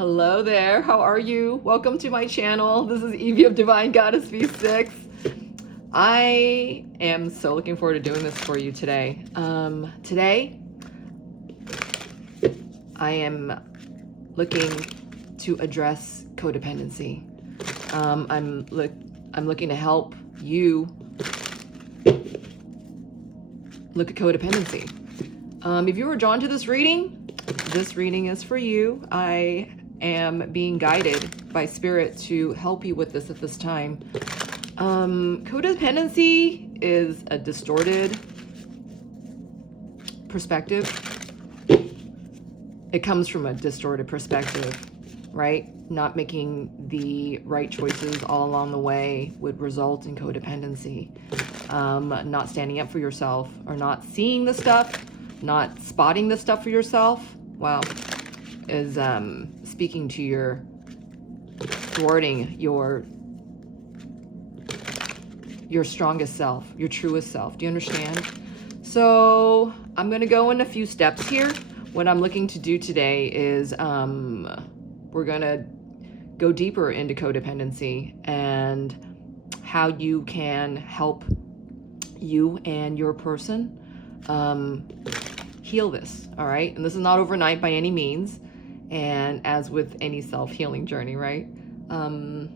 Hello there, how are you? Welcome to my channel. This is Evie of Divine Goddess V6. I am so looking forward to doing this for you today. Today, I am looking to address codependency. I'm looking to help you look at codependency. If you were drawn to this reading is for you. I am being guided by Spirit to help you with this at this time. Codependency is a distorted perspective. It comes from a distorted perspective, right? Not making the right choices all along the way would result in codependency. Not standing up for yourself, or not seeing the stuff, not spotting the stuff for yourself, well, is speaking to your thwarting your strongest self, your truest self. Do you understand? So I'm going to go in a few steps here. What I'm looking to do today is we're going to go deeper into codependency and how you can help you and your person heal this. All right. And this is not overnight by any means. And as with any self-healing journey, right? We're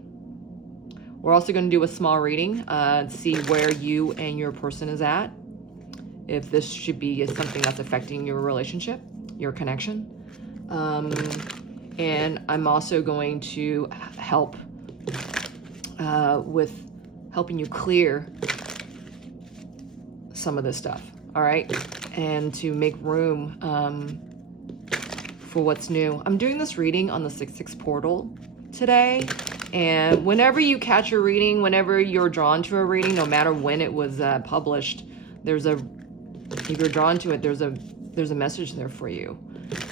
also going to do a small reading to see where you and your person is at. If this should be something that's affecting your relationship, your connection. And I'm also going to help with helping you clear some of this stuff. All right. And to make room for what's new. I'm doing this reading on the 6/6 portal today. And whenever you catch a reading, whenever you're drawn to a reading, no matter when it was published, if you're drawn to it, there's a message there for you.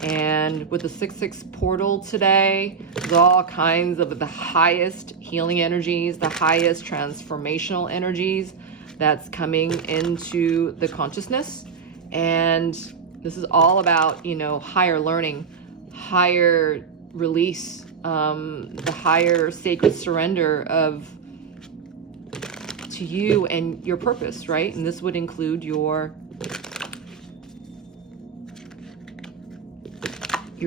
And with the 6/6 portal today, there's all kinds of the highest healing energies, the highest transformational energies that's coming into the consciousness. And this is all about, higher learning, higher release, the higher sacred surrender to you and your purpose, right? And this would include your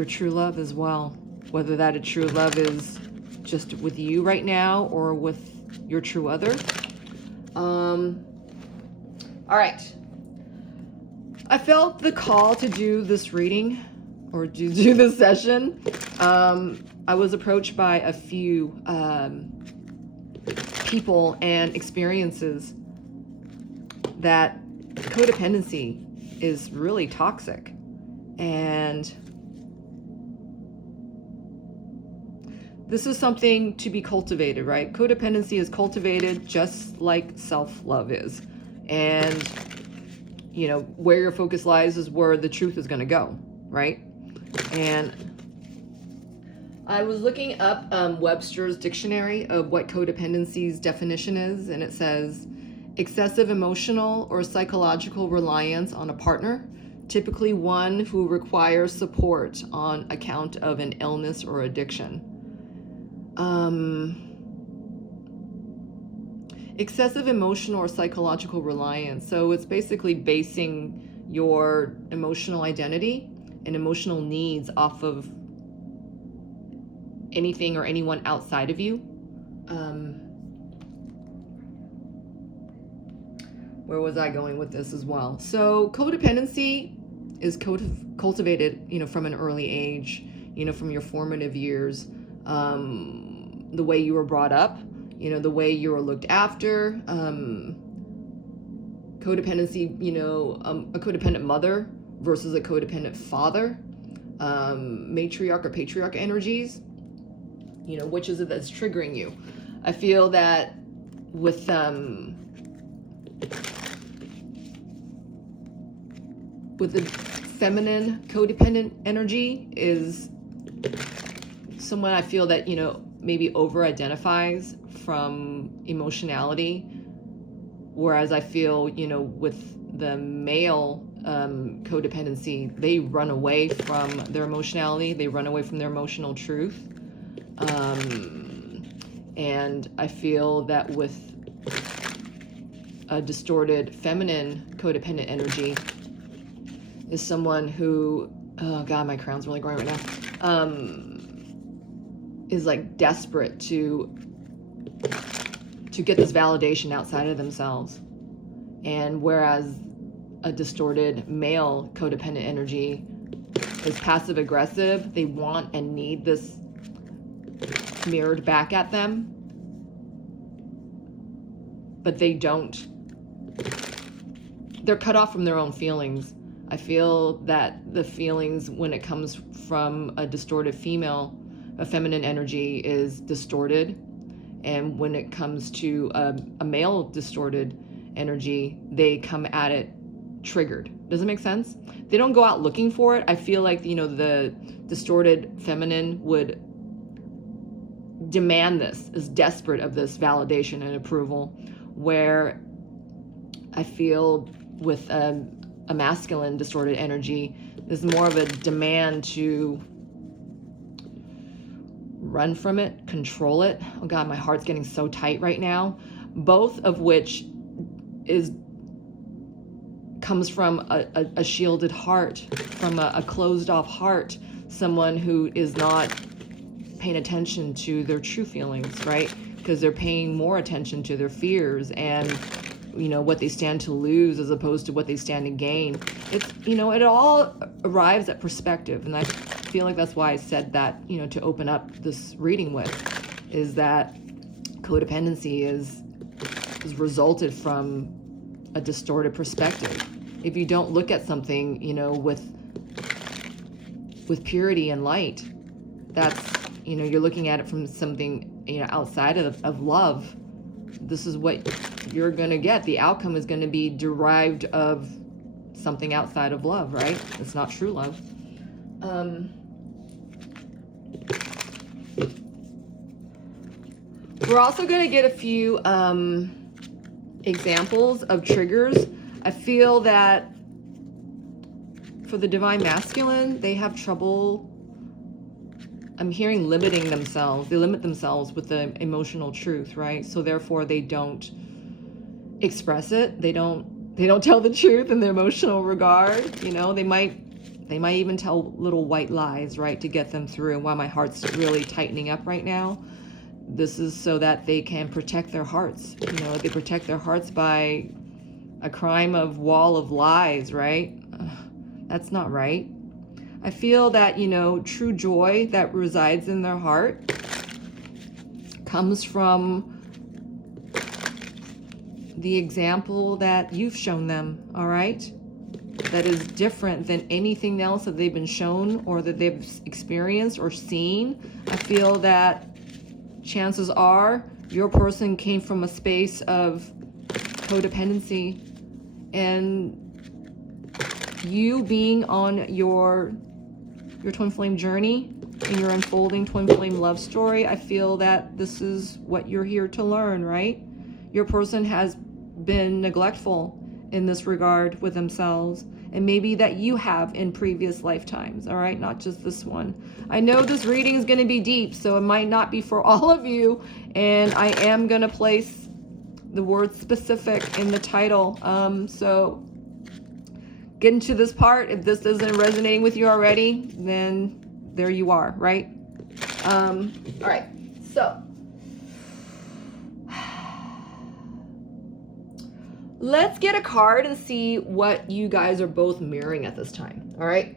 true love as well. Whether that a true love is just with you right now or with your true other. All right. I felt the call to do this reading or to do this session. I was approached by a few people and experiences that codependency is really toxic. And this is something to be cultivated, right? Codependency is cultivated just like self-love is. And where your focus lies is where the truth is going to go, right? And I was looking up Webster's dictionary of what codependency's definition is, and it says excessive emotional or psychological reliance on a partner, typically one who requires support on account of an illness or addiction. Excessive emotional or psychological reliance. So it's basically basing your emotional identity and emotional needs off of anything or anyone outside of you. Where was I going with this as well? So codependency is cultivated, from an early age, from your formative years, the way you were brought up, the way you were looked after, codependency, a codependent mother versus a codependent father, matriarch or patriarch energies, which is it that's triggering you? I feel that with the feminine codependent energy is someone I feel that, maybe over-identifies from emotionality, whereas I feel, with the male codependency, they run away from their emotionality, they run away from their emotional truth. And I feel that with a distorted feminine codependent energy is someone who, oh God, my crown's really growing right now, is like desperate to get this validation outside of themselves. And whereas a distorted male codependent energy is passive aggressive, they want and need this mirrored back at them, but they don't, they're cut off from their own feelings. I feel that the feelings when it comes from a distorted female, a feminine energy, is distorted. And when it comes to a male distorted energy, they come at it triggered. Does it make sense? They don't go out looking for it. I feel like, you know, the distorted feminine would demand this, is desperate of this validation and approval, where I feel with a masculine distorted energy, there's more of a demand to run from it, control it. Oh God, my heart's getting so tight right now. Both of which comes from a shielded heart, from a closed off heart, someone who is not paying attention to their true feelings, right? Because they're paying more attention to their fears and, you know, what they stand to lose as opposed to what they stand to gain. It's, you know, it all arrives at perspective. And I feel like that's why I said that, you know, to open up this reading with, is that codependency is resulted from a distorted perspective. If you don't look at something, you know, with purity and light, that's, you know, you're looking at it from something, you know, outside of love. This is what you're going to get. The outcome is going to be derived of something outside of love, right? It's not true love. We're also going to get a few examples of triggers. I feel that for the divine masculine, they have trouble, I'm hearing, limiting themselves. They limit themselves with the emotional truth, right? So therefore they don't express it. They don't tell the truth in the emotional regard. You know, they might even tell little white lies, right, to get them through. While my heart's really tightening up right now, this is so that they can protect their hearts. You know, they protect their hearts by a crime of wall of lies, right? That's not right. I feel that, you know, true joy that resides in their heart comes from the example that you've shown them, all right? That is different than anything else that they've been shown or that they've experienced or seen. I feel that chances are your person came from a space of codependency, and you being on your twin flame journey and your unfolding twin flame love story, I feel that this is what you're here to learn, right? Your person has been neglectful in this regard with themselves, and maybe that you have in previous lifetimes, all right? Not just this one. I know this reading is going to be deep, so it might not be for all of you, and I am going to place the word specific in the title. So get into this part. If this isn't resonating with you already, then there you are, right? All right, so let's get a card and see what you guys are both mirroring at this time. All right,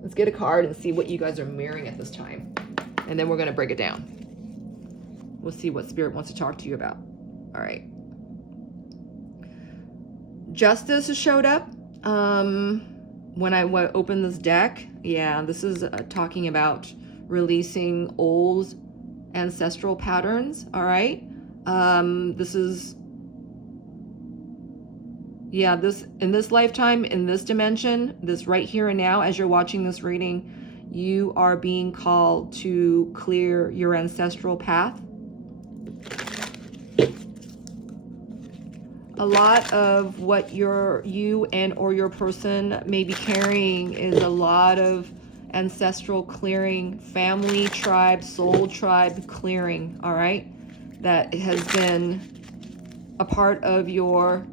let's get a card and see what you guys are mirroring at this time, and then we're going to break it down. We'll see what Spirit wants to talk to you about. All right, Justice has showed up. When I opened this deck, yeah, this is talking about releasing old ancestral patterns. All right, this is, yeah, this in this lifetime, in this dimension, this right here and now, as you're watching this reading, you are being called to clear your ancestral path. A lot of what you and or your person may be carrying is a lot of ancestral clearing, family, tribe, soul tribe clearing, all right? That has been a part of your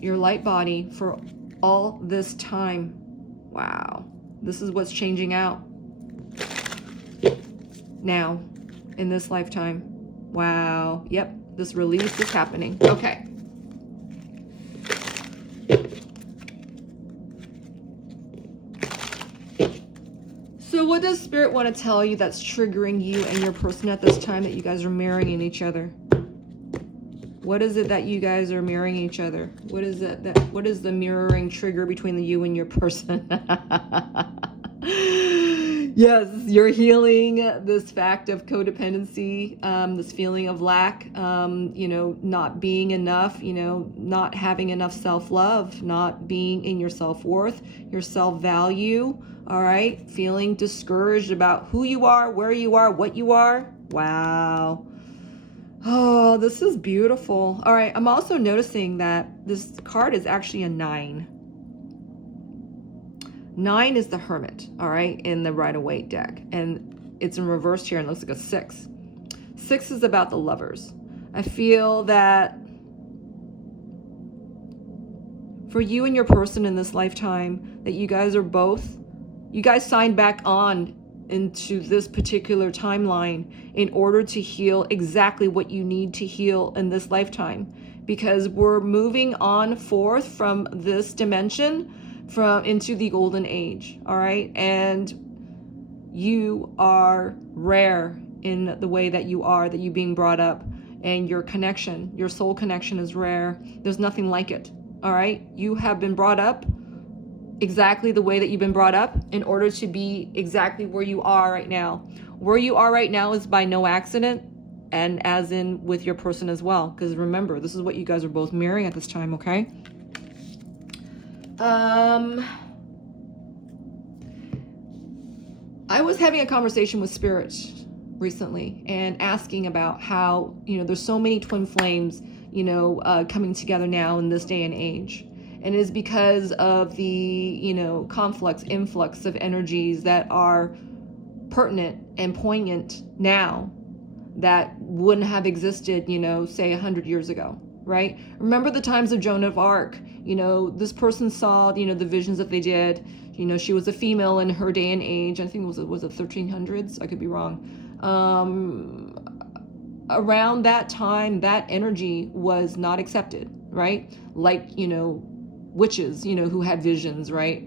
light body for all this time. Wow. This is what's changing out now in this lifetime. Wow. Yep. This release is happening. Okay. So what does Spirit want to tell you that's triggering you and your person at this time that you guys are marrying each other? What is it that you guys are mirroring each other? What is it what is the mirroring trigger between you and your person? Yes, you're healing this fact of codependency, this feeling of lack, you know, not being enough, you know, not having enough self-love, not being in your self-worth, your self-value, all right? Feeling discouraged about who you are, where you are, what you are. Wow. Oh, this is beautiful. All right, I'm also noticing that this card is actually a 9. 9 is the Hermit, all right, in the Rider-Waite deck. And it's in reverse here and looks like a 6. 6 is about the lovers. I feel that for you and your person in this lifetime, that you guys signed back on into this particular timeline in order to heal exactly what you need to heal in this lifetime. Because we're moving on forth from this dimension into the golden age, all right? And you are rare in the way that you being brought up, and your connection, your soul connection is rare. There's nothing like it, all right? You have been brought up exactly the way that you've been brought up in order to be exactly where you are right now. Where you are right now is by no accident, and as in with your person as well, because remember, this is what you guys are both mirroring at this time, okay? I was having a conversation with Spirit recently and asking about how, you know, there's so many twin flames, you know, coming together now in this day and age. And it is because of the, you know, influx of energies that are pertinent and poignant now that wouldn't have existed, you know, say 100 years ago, right? Remember the times of Joan of Arc. You know, this person saw, you know, the visions that they did. You know, she was a female in her day and age. I think it was it 1300s? I could be wrong. Around that time, that energy was not accepted, right? Like, you know, witches, you know, who had visions, right?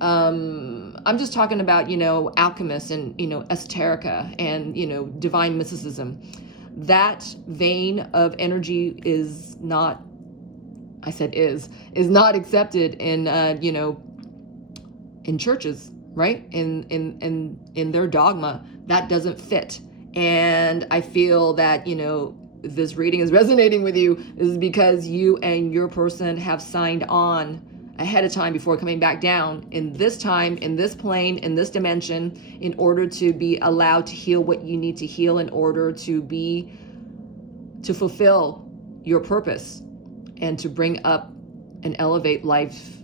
I'm just talking about, you know, alchemists and, you know, esoterica and, you know, divine mysticism. That vein of energy is not, I said is not accepted in, you know, in churches, right? In their dogma, that doesn't fit. And I feel that, you know, this reading is resonating with you is because you and your person have signed on ahead of time before coming back down in this time, in this plane, in this dimension, in order to be allowed to heal what you need to heal in order to fulfill your purpose and to bring up and elevate life,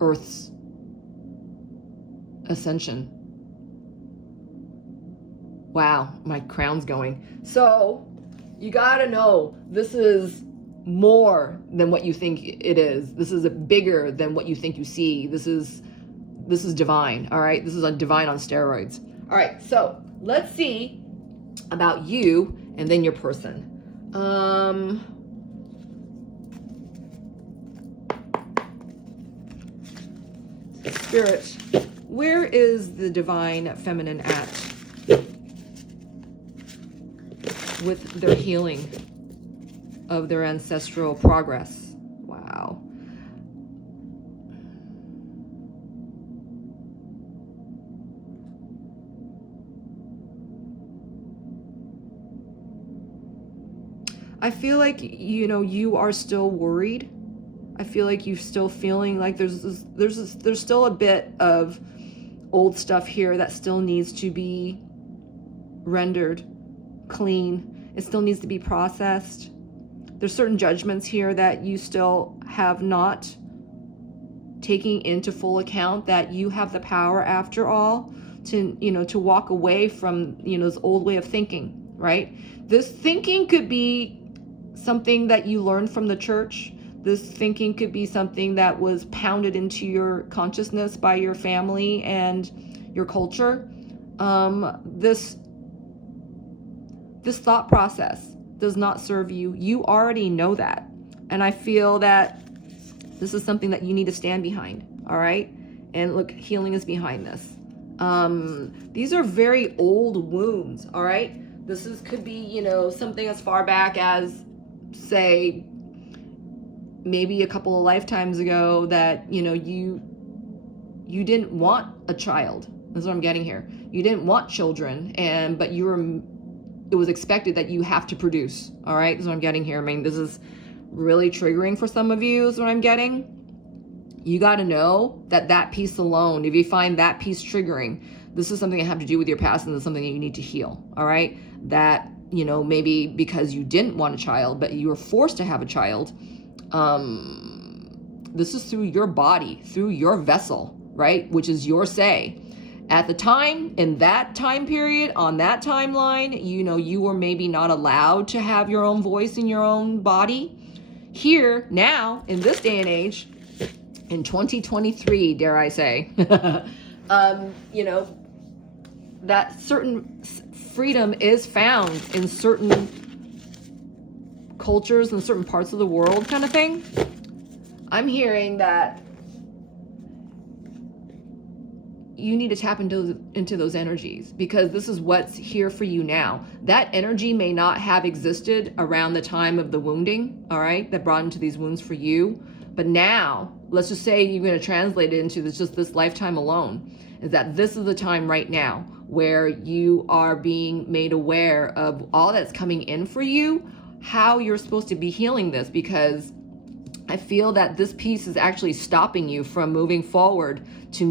Earth's ascension. Wow, my crown's going. So you gotta know this is more than what you think it is. This is bigger than what you think you see. This is divine, all right? This is a divine on steroids. All right, so let's see about you and then your person. Spirit, where is the divine feminine at with their healing of their ancestral progress? Wow. I feel like, you know, you are still worried. I feel like you're still feeling like there's still a bit of old stuff here that still needs to be rendered clean. It still needs to be processed. There's certain judgments here that you still have not taking into full account, that you have the power after all to, to walk away from, this old way of thinking, right? This thinking could be something that you learned from the church. This thinking could be something that was pounded into your consciousness by your family and your culture. This thought process does not serve you. You already know that. And I feel that this is something that you need to stand behind, all right? And look, healing is behind this. These are very old wounds, all right? This could be, something as far back as, say, maybe a couple of lifetimes ago that, you didn't want a child. That's what I'm getting here. You didn't want children, but it was expected that you have to produce, all right? That's what I'm getting here. I mean, this is really triggering for some of you is what I'm getting. You got to know that piece alone, if you find that piece triggering, this is something that have to do with your past, and this is something that you need to heal, all right? That, maybe because you didn't want a child, but you were forced to have a child. This is through your body, through your vessel, right? Which is your say. At the time, in that time period, on that timeline, you were maybe not allowed to have your own voice in your own body. Here, now, in this day and age, in 2023, dare I say, that certain freedom is found in certain cultures and certain parts of the world, kind of thing. I'm hearing that you need to tap into those energies, because this is what's here for you now. That energy may not have existed around the time of the wounding, all right, that brought into these wounds for you. But now, let's just say you're going to translate it into this lifetime alone, is that this is the time right now where you are being made aware of all that's coming in for you, how you're supposed to be healing this, because I feel that this piece is actually stopping you from moving forward to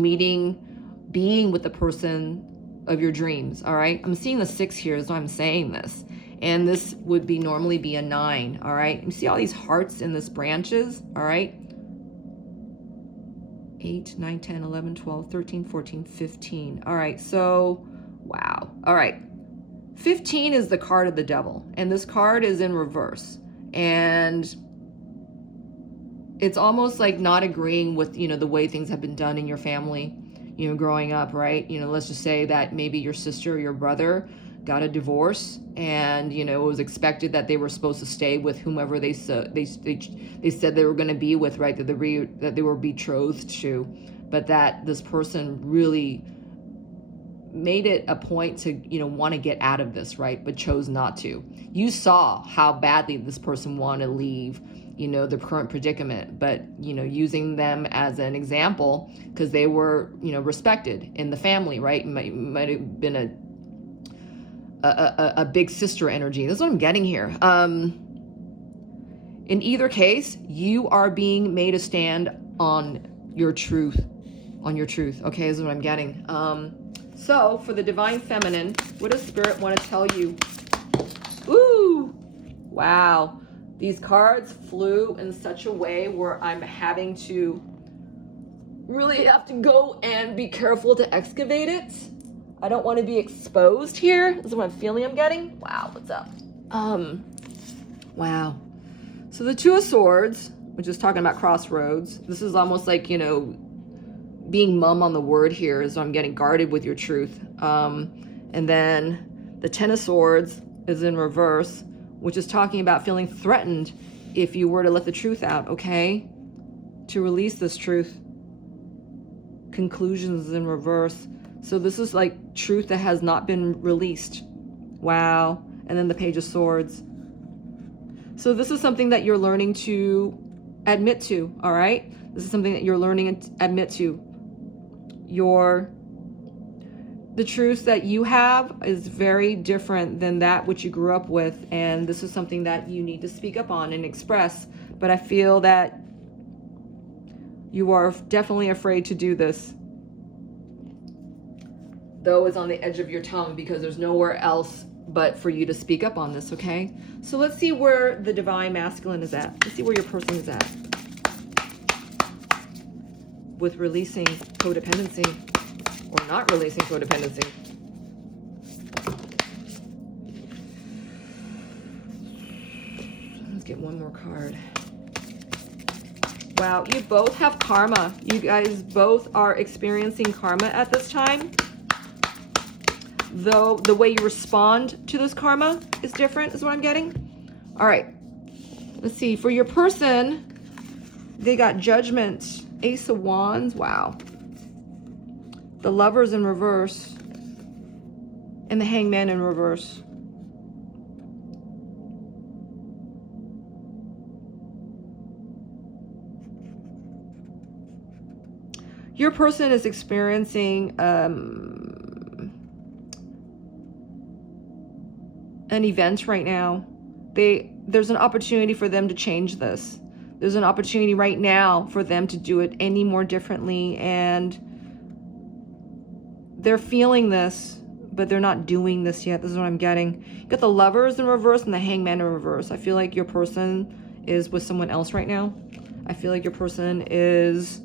being with the person of your dreams, all right? I'm seeing the 6 here, so I'm saying this. And this would normally be a 9, all right? You see all these hearts in this branches, all right? 8, 9, 10, 11, 12, 13, 14, 15. All right, so, wow. All right. 15 is the card of the devil, and this card is in reverse. And it's almost like not agreeing with, the way things have been done in your family, growing up, right? Let's just say that maybe your sister or your brother got a divorce, and, it was expected that they were supposed to stay with whomever they said they were going to be with, right? That they were betrothed to, but that this person really made it a point to, want to get out of this, right? But chose not to. You saw how badly this person wanted to leave, the current predicament, but, using them as an example because they were, respected in the family, right? Might have been a big sister energy. That's what I'm getting here. In either case, you are being made a stand on your truth, okay, is what I'm getting. So for the divine feminine, what does spirit want to tell you? Ooh, wow. These cards flew in such a way where I'm having to really have to go and be careful to excavate it. I don't want to be exposed here. This is what I'm feeling I'm getting. Wow, what's up? Wow. So the Two of Swords, which is talking about crossroads. This is almost like, being mum on the word here, is I'm getting guarded with your truth. And then the Ten of Swords is in reverse, which is talking about feeling threatened if you were to let the truth out, okay? To release this truth. Conclusions in reverse. So this is like truth that has not been released. Wow. And then the Page of Swords. So this is something that you're learning to admit to, all right? This is something that you're learning to admit to. The truth that you have is very different than that which you grew up with, and this is something that you need to speak up on and express. But I feel that you are definitely afraid to do this, though it's on the edge of your tongue, because there's nowhere else but for you to speak up on this, okay? So let's see where the divine masculine is at. Let's see where your person is at with releasing codependency or not releasing codependency. Let's get one more card. Wow, you both have karma. You guys both are experiencing karma at this time. Though the way you respond to this karma is different, is what I'm getting. All right, let's see. For your person, they got Judgment, Ace of Wands. Wow. The Lovers in reverse. And the Hangman in reverse. Your person is experiencing an event right now. There's an opportunity for them to change this. There's an opportunity right now for them to do it any more differently, and they're feeling this, but they're not doing this yet. This is what I'm getting. You got the Lovers in reverse and the Hangman in reverse. I feel like your person is with someone else right now. I feel like your person is,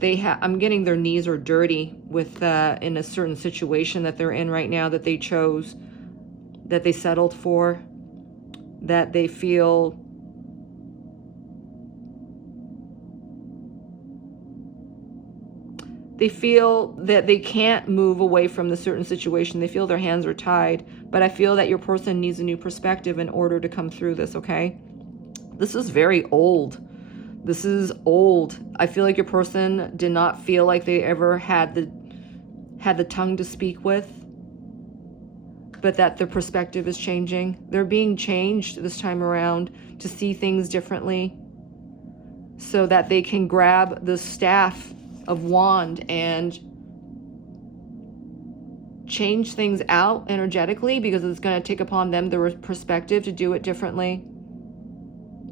I'm getting their knees are dirty with in a certain situation that they're in right now, that they chose, that they settled for, that they feel that they can't move away from the certain situation. They feel their hands are tied, but I feel that your person needs a new perspective in order to come through this, okay? This is very old. This is old. I feel like your person did not feel like they ever had the tongue to speak with, but that their perspective is changing. They're being changed this time around to see things differently so that they can grab the staff of wand and change things out energetically, because it's going to take upon them the perspective to do it differently.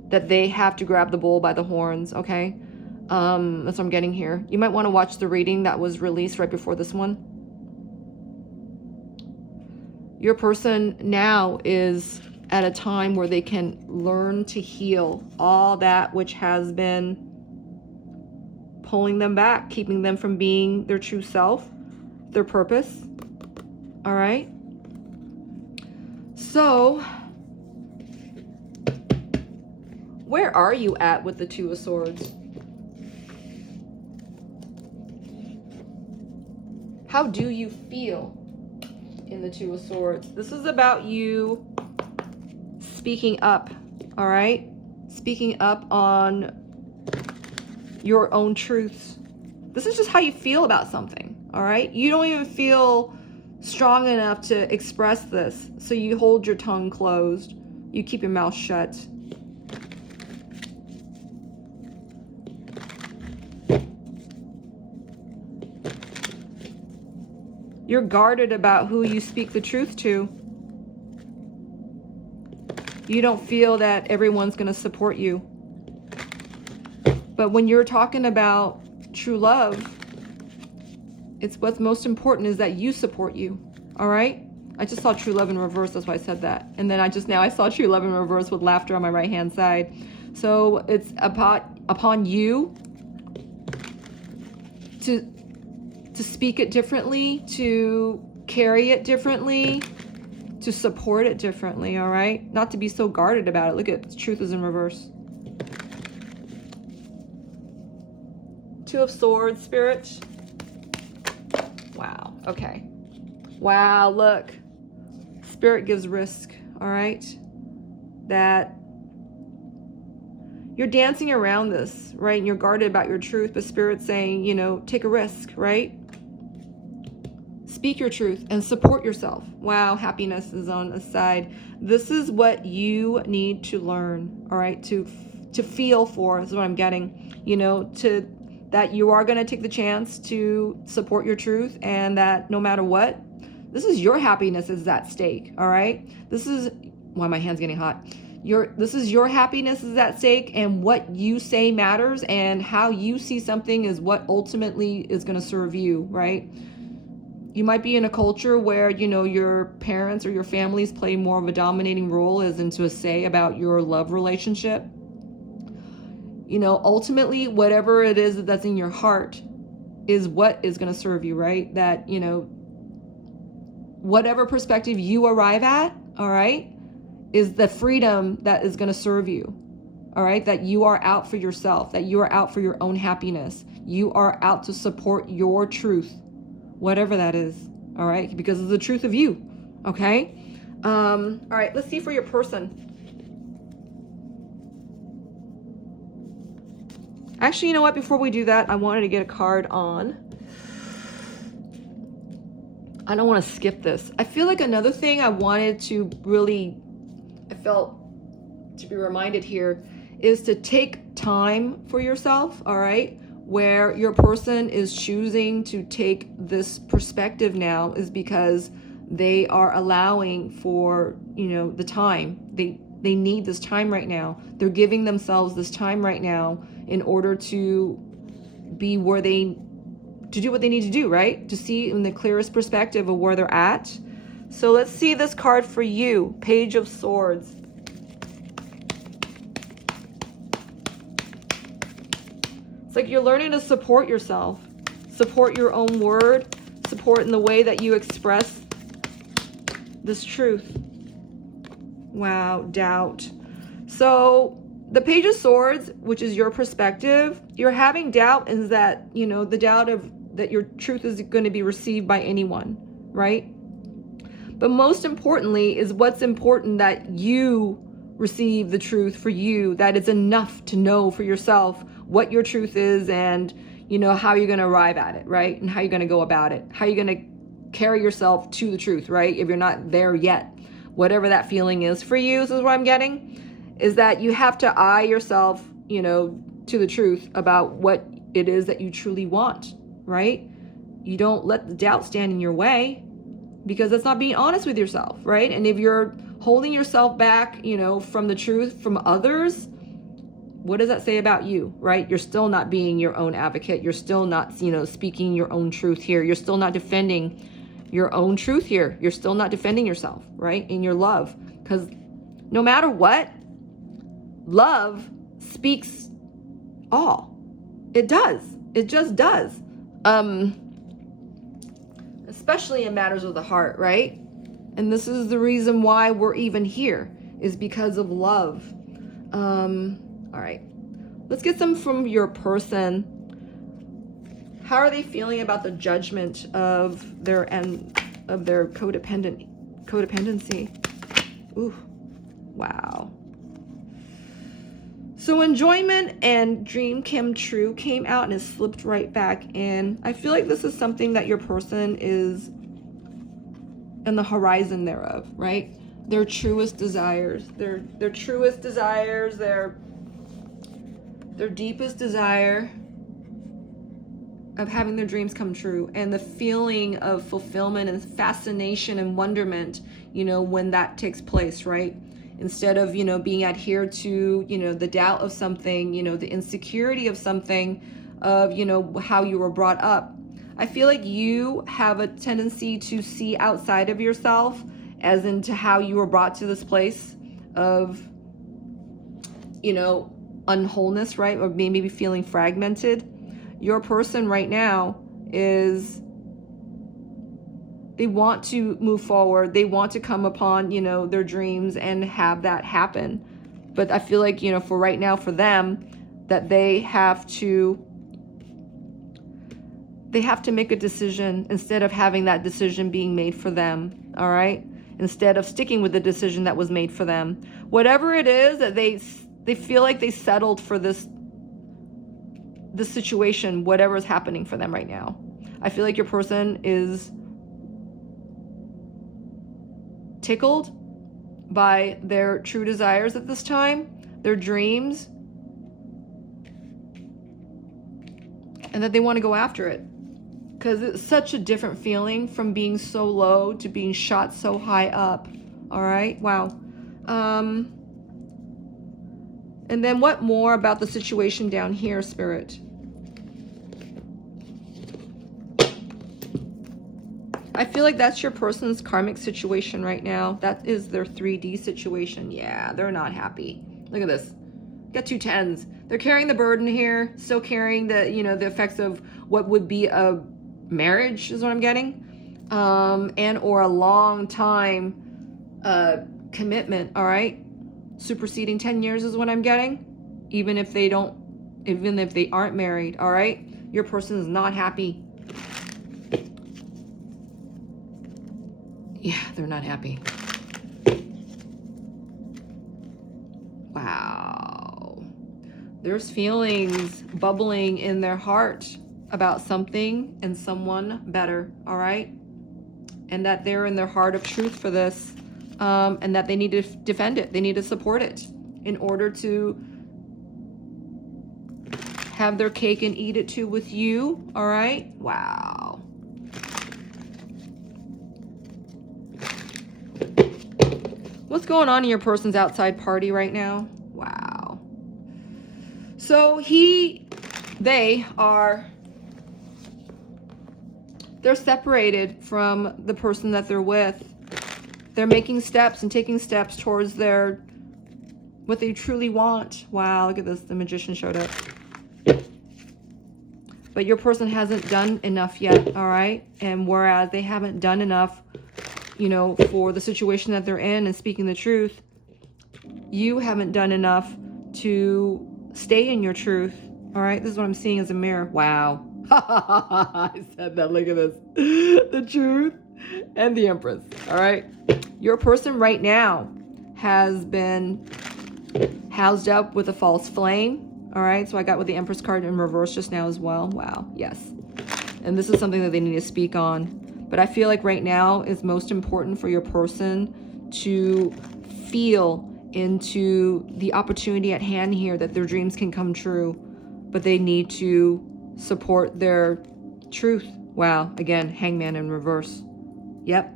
That they have to grab the bull by the horns, okay? That's what I'm getting here. You might want to watch the reading that was released right before this one. Your person now is at a time where they can learn to heal all that which has been pulling them back, keeping them from being their true self, their purpose. All right? So, where are you at with the Two of Swords? How do you feel in the Two of Swords? This is about you speaking up, all right? Speaking up on your own truths. This is just how you feel about something, all right? You don't even feel strong enough to express this, so you hold your tongue closed. You keep your mouth shut. You're guarded about who you speak the truth to. You don't feel that everyone's going to support you. But when you're talking about true love, it's what's most important is that you support you. All right? I just saw true love in reverse. That's why I said that. And then I saw true love in reverse with laughter on my right hand side. So it's upon you to speak it differently, to carry it differently, to support it differently, all right? Not to be so guarded about it. Look at truth is in reverse. Two of Swords, Spirit. Wow, okay. Wow, look. Spirit gives risk, all right? That you're dancing around this, right? And you're guarded about your truth, but Spirit's saying, you know, take a risk, right? Speak your truth and support yourself. Wow, happiness is on the side. This is what you need to learn, all right? To feel for, is what I'm getting. You know, that you are going to take the chance to support your truth, and that no matter what, this is your happiness is at stake, all right? This is, why my hand's getting hot. This is your happiness is at stake, and what you say matters, and how you see something is what ultimately is going to serve you, right? You might be in a culture where, you know, your parents or your families play more of a dominating role as into a say about your love relationship. You know, ultimately, whatever it is that's in your heart is what is going to serve you, right? That, you know, whatever perspective you arrive at, all right, is the freedom that is going to serve you. All right, that you are out for yourself, that you are out for your own happiness. You are out to support your truth, whatever that is. All right, because it's the truth of you. Okay. All right, let's see for your person. Actually, you know what? Before we do that, I wanted to get a card on. I don't want to skip this. I feel like another thing I wanted to really, I felt to be reminded here is to take time for yourself, all right? Where your person is choosing to take this perspective now is because they are allowing for, you know, the time. They need this time right now. They're giving themselves this time right now in order to be where to do what they need to do, right? To see in the clearest perspective of where they're at. So let's see this card for you, Page of Swords. It's like you're learning to support yourself, support your own word, support in the way that you express this truth. Wow, doubt. So the Page of Swords, which is your perspective, you're having doubt is that, you know, the doubt of that your truth is going to be received by anyone, right? But most importantly is what's important that you receive the truth for you, that it's enough to know for yourself what your truth is and, you know, how you're going to arrive at it, right? And how you're going to go about it, how you're going to carry yourself to the truth, right? If you're not there yet, whatever that feeling is for you, this is what I'm getting, is that you have to eye yourself, you know, to the truth about what it is that you truly want, right? You don't let the doubt stand in your way, because that's not being honest with yourself, right? And if you're holding yourself back, you know, from the truth from others, what does that say about you, right? You're still not being your own advocate. You're still not, you know, speaking your own truth here. You're still not defending your own truth here. You're still not defending yourself, right? In your love. Because no matter what, love speaks all. It does. It just does. Especially in matters of the heart, right? And this is the reason why we're even here, is because of love. All right, let's get some from your person. How are they feeling about the judgment of their codependency? Ooh, wow. So enjoyment and dream come true came out and it slipped right back in. I feel like this is something that your person is in the horizon thereof, right? Their truest desires, their truest desires, their deepest desire of having their dreams come true, and the feeling of fulfillment and fascination and wonderment, you know, when that takes place, right? Instead of, you know, being adhered to, you know, the doubt of something, you know, the insecurity of something, of, you know, how you were brought up. I feel like you have a tendency to see outside of yourself, as into how you were brought to this place of, you know, unwholeness, right? Or maybe feeling fragmented. Your person right now is, they want to move forward. They want to come upon, you know, their dreams and have that happen. But I feel like, you know, for right now, for them, that they have to make a decision instead of having that decision being made for them. All right. Instead of sticking with the decision that was made for them, whatever it is that they feel like they settled for this situation, whatever is happening for them right now. I feel like your person is tickled by their true desires at this time, their dreams, and that they want to go after it. Because it's such a different feeling from being so low to being shot so high up. All right? Wow. And then what more about the situation down here, Spirit? I feel like that's your person's karmic situation right now. That is their 3D situation. Yeah, they're not happy. Look at this. Got 2 10s. They're carrying the burden here, still carrying the, you know, the effects of what would be a marriage is what I'm getting. And or a long time commitment, all right? Superseding 10 years is what I'm getting. Even if they aren't married, all right? Your person is not happy. Yeah, they're not happy. Wow. There's feelings bubbling in their heart about something and someone better, all right? And that they're in their heart of truth for this, and that they need to defend it. They need to support it in order to have their cake and eat it too with you, all right? Wow. What's going on in your person's outside party right now? Wow. So they're separated from the person that they're with. They're making steps and taking steps towards what they truly want. Wow, look at this. The Magician showed up. But your person hasn't done enough yet, all right? And whereas they haven't done enough, you know, for the situation that they're in and speaking the truth, you haven't done enough to stay in your truth, all right? This is what I'm seeing as a mirror. Wow. I said that. Look at this. The truth and the Empress, all right? Your person right now has been housed up with a false flame, all right? So I got with the Empress card in reverse just now as well. Wow, yes. And this is something that they need to speak on. But I feel like right now is most important for your person to feel into the opportunity at hand here that their dreams can come true. But they need to support their truth. Wow, again, Hangman in reverse. Yep.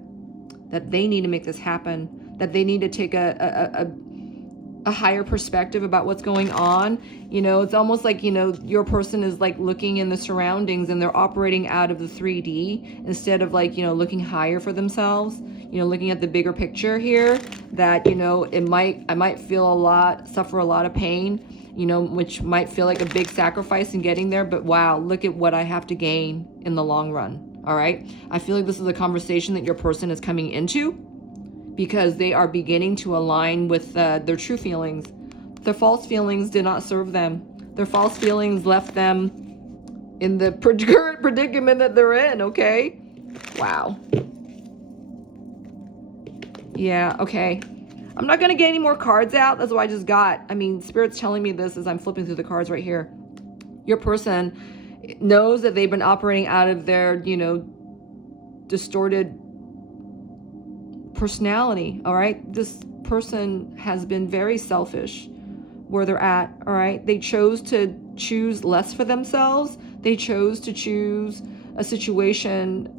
That they need to make this happen. That they need to take a higher perspective about what's going on. You know, it's almost like, you know, your person is like looking in the surroundings and they're operating out of the 3D instead of like, you know, looking higher for themselves, you know, looking at the bigger picture here, that, you know, I might suffer a lot of pain, you know, which might feel like a big sacrifice in getting there, but wow, look at what I have to gain in the long run. All right. I feel like this is a conversation that your person is coming into, because they are beginning to align with their true feelings. Their false feelings did not serve them. Their false feelings left them in the current predicament that they're in, okay? Wow. Yeah, okay. I'm not going to get any more cards out. That's what I just got. I mean, Spirit's telling me this as I'm flipping through the cards right here. Your person knows that they've been operating out of their, you know, distorted personality, all right? This person has been very selfish where they're at, all right? They chose to choose less for themselves. They chose to choose a situation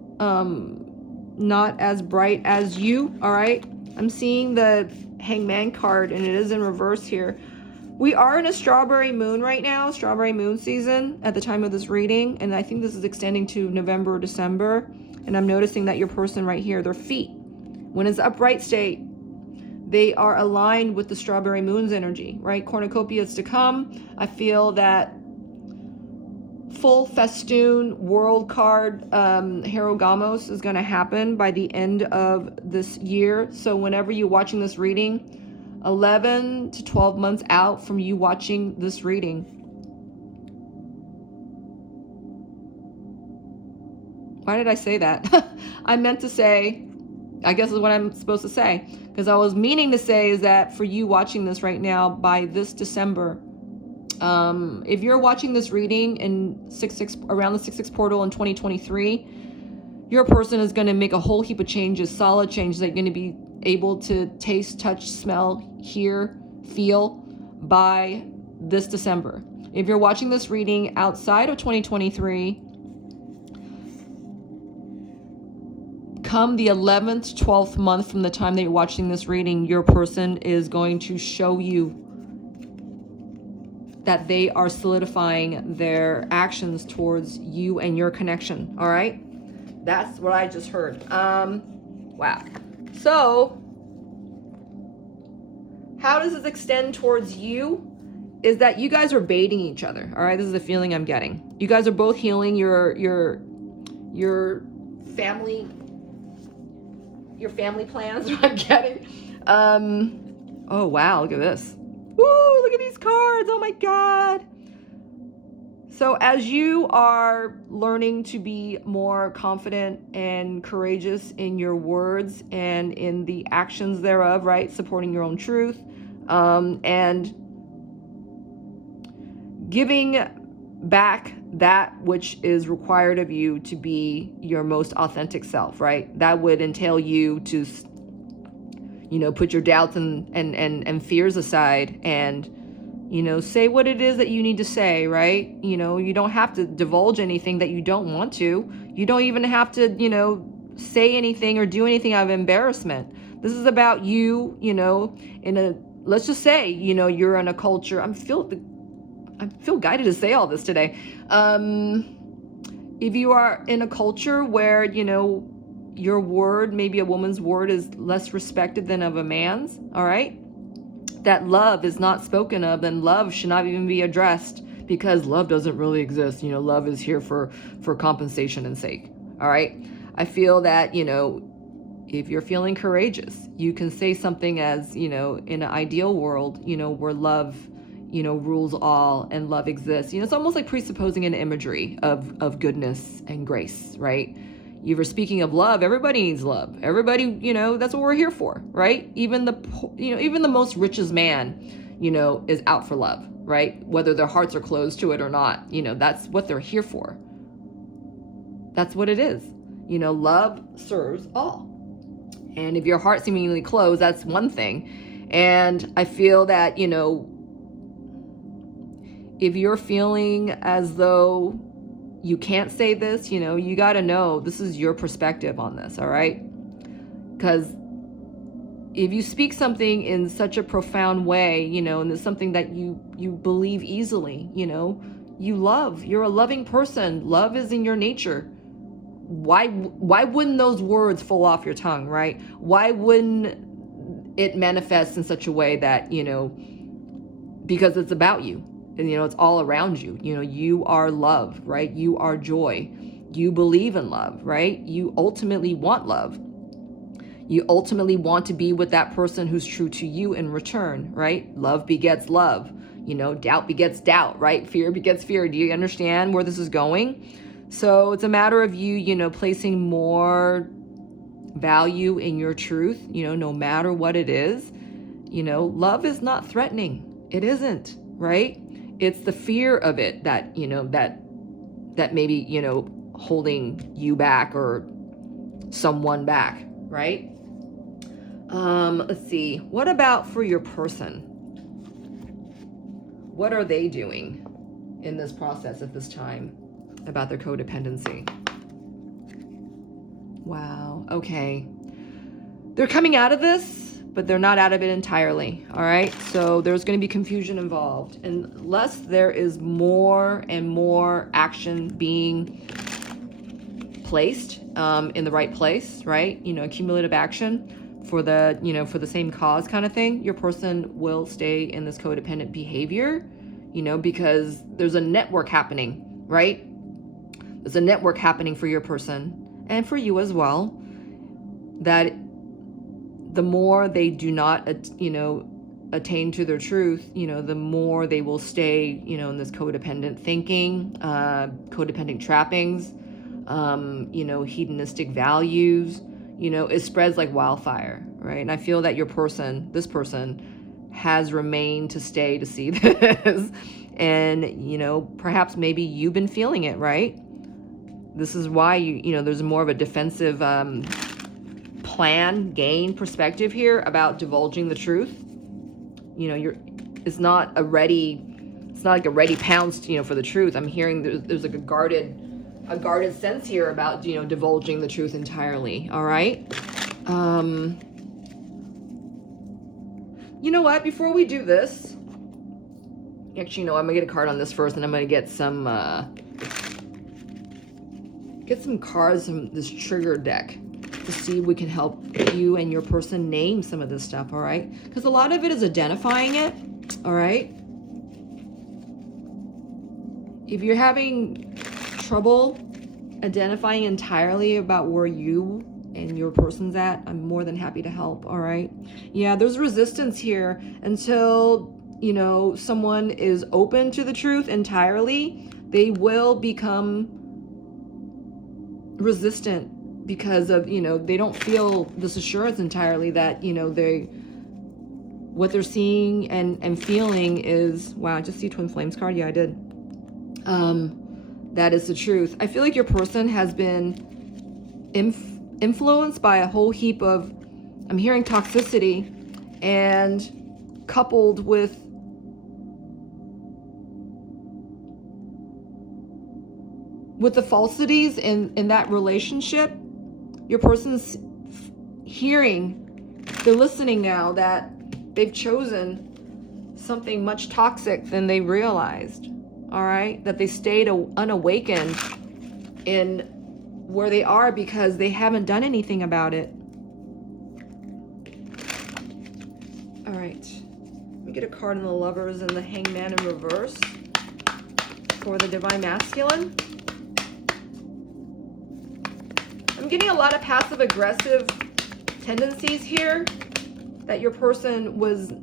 not as bright as you, all right? I'm seeing the Hangman card, and it is in reverse here. We are in a strawberry moon right now, strawberry moon season at the time of this reading, and I think this is extending to November or December. And I'm noticing that your person right here, their feet, when it's upright state, they are aligned with the strawberry moon's energy, right? Cornucopia is to come. I feel that full festoon world card Herogamos is going to happen by the end of this year. So whenever you're watching this reading, 11 to 12 months out from you watching this reading, why did I say that? I meant to say, I guess is what I'm supposed to say, because I was meaning to say is that for you watching this right now, by this December, if you're watching this reading in around the 6/6 portal in 2023, your person is going to make a whole heap of changes, solid changes that you're going to be able to taste, touch, smell, hear, feel by this December. If you're watching this reading outside of 2023, come the 11th, 12th month from the time that you're watching this reading, your person is going to show you that they are solidifying their actions towards you and your connection, all right? That's what I just heard. Wow. So, how does this extend towards you? Is that you guys are baiting each other. All right, this is the feeling I'm getting. You guys are both healing your family plans. What I'm getting. Oh wow, look at this. Woo, look at these cards. Oh my God. So as you are learning to be more confident and courageous in your words and in the actions thereof, right? Supporting your own truth, and giving back that which is required of you to be your most authentic self, right? That would entail you to, put your doubts and fears aside and, say what it is that you need to say, right? You don't have to divulge anything that you don't want to. You don't even have to, say anything or do anything out of embarrassment. This is about you, let's just say, you're in a culture. I feel guided to say all this today. If you are in a culture where, your word, maybe a woman's word, is less respected than of a man's, all right? That love is not spoken of, and love should not even be addressed, because love doesn't really exist. Love is here for compensation and sake, all right? I feel that, if you're feeling courageous, you can say something as, in an ideal world, where love, rules all and love exists. It's almost like presupposing an imagery of goodness and grace, right? You were speaking of love. Everybody needs love. Everybody, that's what we're here for, right? Even the most richest man, is out for love, right? Whether their hearts are closed to it or not, that's what they're here for. That's what it is. Love serves all. And if your heart's seemingly closed, that's one thing. And I feel that, if you're feeling as though you can't say this, you got to know this is your perspective on this, all right? Because if you speak something in such a profound way, and it's something that you believe easily, you're a loving person. Love is in your nature. Why wouldn't those words fall off your tongue, right? Why wouldn't it manifest in such a way that, because it's about you? And, it's all around you. You are love, right? You are joy. You believe in love, right? You ultimately want love. You ultimately want to be with that person who's true to you in return, right? Love begets love. Doubt begets doubt, right? Fear begets fear. Do you understand where this is going? So it's a matter of you, placing more value in your truth, no matter what it is. Love is not threatening. It isn't, right? It's the fear of it that, that maybe, holding you back or someone back, right? Let's see. What about for your person? What are they doing in this process at this time about their codependency? Wow. Okay. They're coming out of this, but they're not out of it entirely, all right? So there's going to be confusion involved. Unless there is more and more action being placed in the right place, right? Cumulative action for the same cause kind of thing, your person will stay in this codependent behavior, because there's a network happening, right? There's a network happening for your person and for you as well, that the more they do not, attain to their truth, the more they will stay, in this codependent thinking, codependent trappings, hedonistic values, it spreads like wildfire, right? And I feel that this person has remained to stay to see this. And, perhaps maybe you've been feeling it, right? This is why there's more of a defensive, plan, gain perspective here about divulging the truth. It's not like a ready pounce, for the truth. I'm hearing there's like a guarded sense here about, divulging the truth entirely. All right. You know what? Before we do this, actually, I'm gonna get a card on this first, and I'm gonna get some get some cards from this trigger deck to see if we can help you and your person name some of this stuff, all right? Because a lot of it is identifying it, all right? If you're having trouble identifying entirely about where you and your person's at, I'm more than happy to help, all right? Yeah, there's resistance here until, you know, someone is open to the truth entirely. They will become resistant because of, you know, they don't feel this assurance entirely that, you know, what they're seeing and feeling is, wow, I just see Twin Flames card. Yeah, I did. That is the truth. I feel like your person has been influenced by a whole heap of, I'm hearing toxicity, and coupled with the falsities in that relationship. Your person's hearing, they're listening now that they've chosen something much toxic than they realized. All right, that they stayed unawakened in where they are because they haven't done anything about it. All right, let me get a card in the Lovers and the Hangman in reverse for the Divine Masculine. I'm getting a lot of passive aggressive tendencies here, that your person was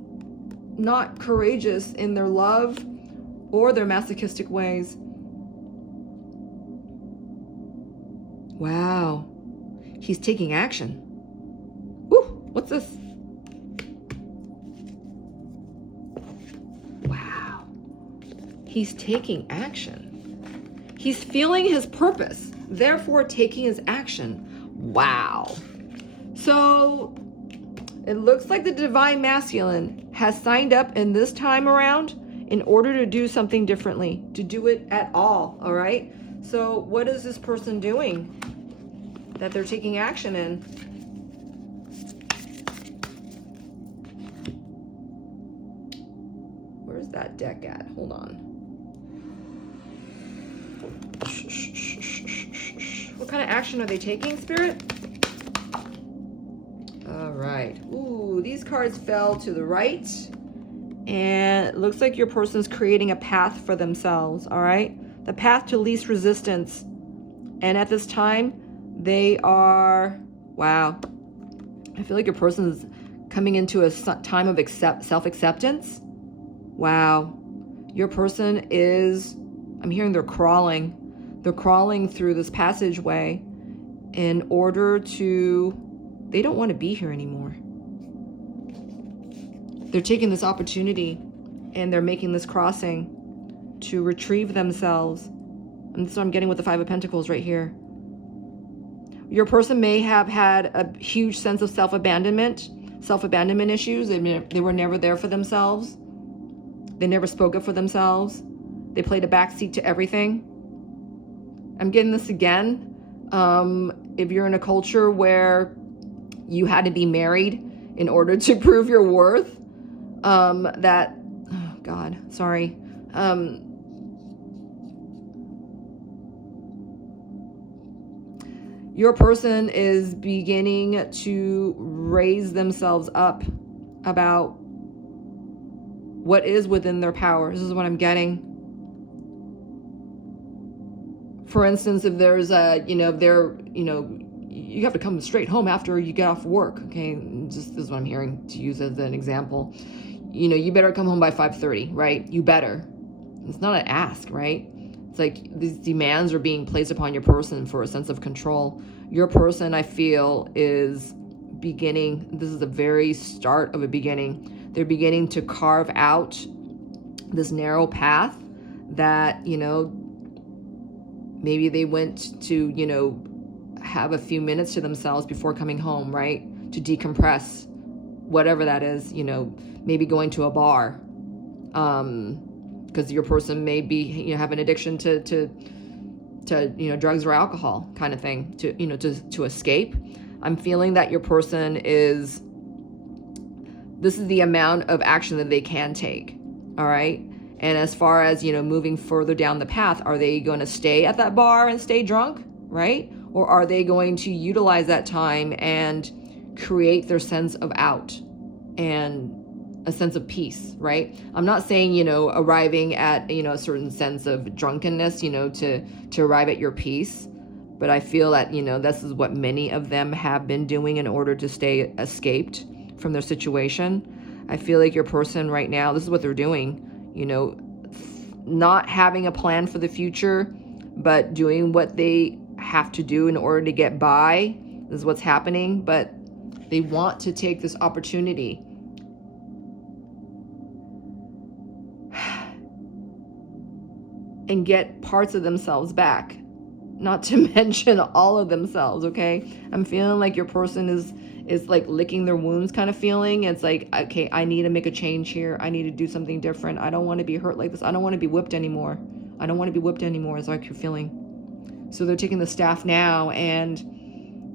not courageous in their love or their masochistic ways. Wow. He's taking action. Woo, what's this? Wow. He's taking action. He's feeling his purpose, therefore taking his action. Wow. So it looks like the Divine Masculine has signed up in this time around in order to do something differently, to do it at all right? So what is this person doing that they're taking action in? Where's that deck at? Hold on. What kind of action are they taking, Spirit? All right. Ooh, these cards fell to the right. And it looks like your person's creating a path for themselves, all right? The path to least resistance. And at this time, they are, wow. I feel like your person's coming into a time of self-acceptance. Wow. Your person is, I'm hearing they're crawling. They're crawling through this passageway in order to, they don't want to be here anymore. They're taking this opportunity and they're making this crossing to retrieve themselves. And that's what I'm getting with the Five of Pentacles right here. Your person may have had a huge sense of self-abandonment issues. They were never there for themselves. They never spoke up for themselves. They played a backseat to everything. I'm getting this again. If you're in a culture where you had to be married in order to prove your worth, that, oh God, sorry. Your person is beginning to raise themselves up about what is within their power. This is what I'm getting. For instance, if there's you have to come straight home after you get off work. Okay, this is what I'm hearing, to use as an example. You know, you better come home by 5:30, right? You better. It's not an ask, right? It's like these demands are being placed upon your person for a sense of control. Your person, I feel, is beginning, this is the very start of a beginning. They're beginning to carve out this narrow path that, you know, maybe they went to, you know, have a few minutes to themselves before coming home, right? To decompress, whatever that is, you know, maybe going to a bar. Because your person may be, you know, have an addiction to you know, drugs or alcohol kind of thing, to, you know, to escape. I'm feeling that your person is, this is the amount of action that they can take, all right? And as far as, you know, moving further down the path, are they going to stay at that bar and stay drunk, right? Or are they going to utilize that time and create their sense of out and a sense of peace, right? I'm not saying, arriving at, a certain sense of drunkenness, to arrive at your peace. But I feel that, this is what many of them have been doing in order to stay escaped from their situation. I feel like your person right now, this is what they're doing, not having a plan for the future, but doing what they have to do in order to get by. This is what's happening, but they want to take this opportunity and get parts of themselves back, not to mention all of themselves. Okay, I'm feeling like your person is like licking their wounds kind of feeling. It's like, okay, I need to make a change here. I need to do something different. I don't want to be hurt like this. I don't want to be whipped anymore. I don't want to be whipped anymore, is like you're feeling. So they're taking the staff now and,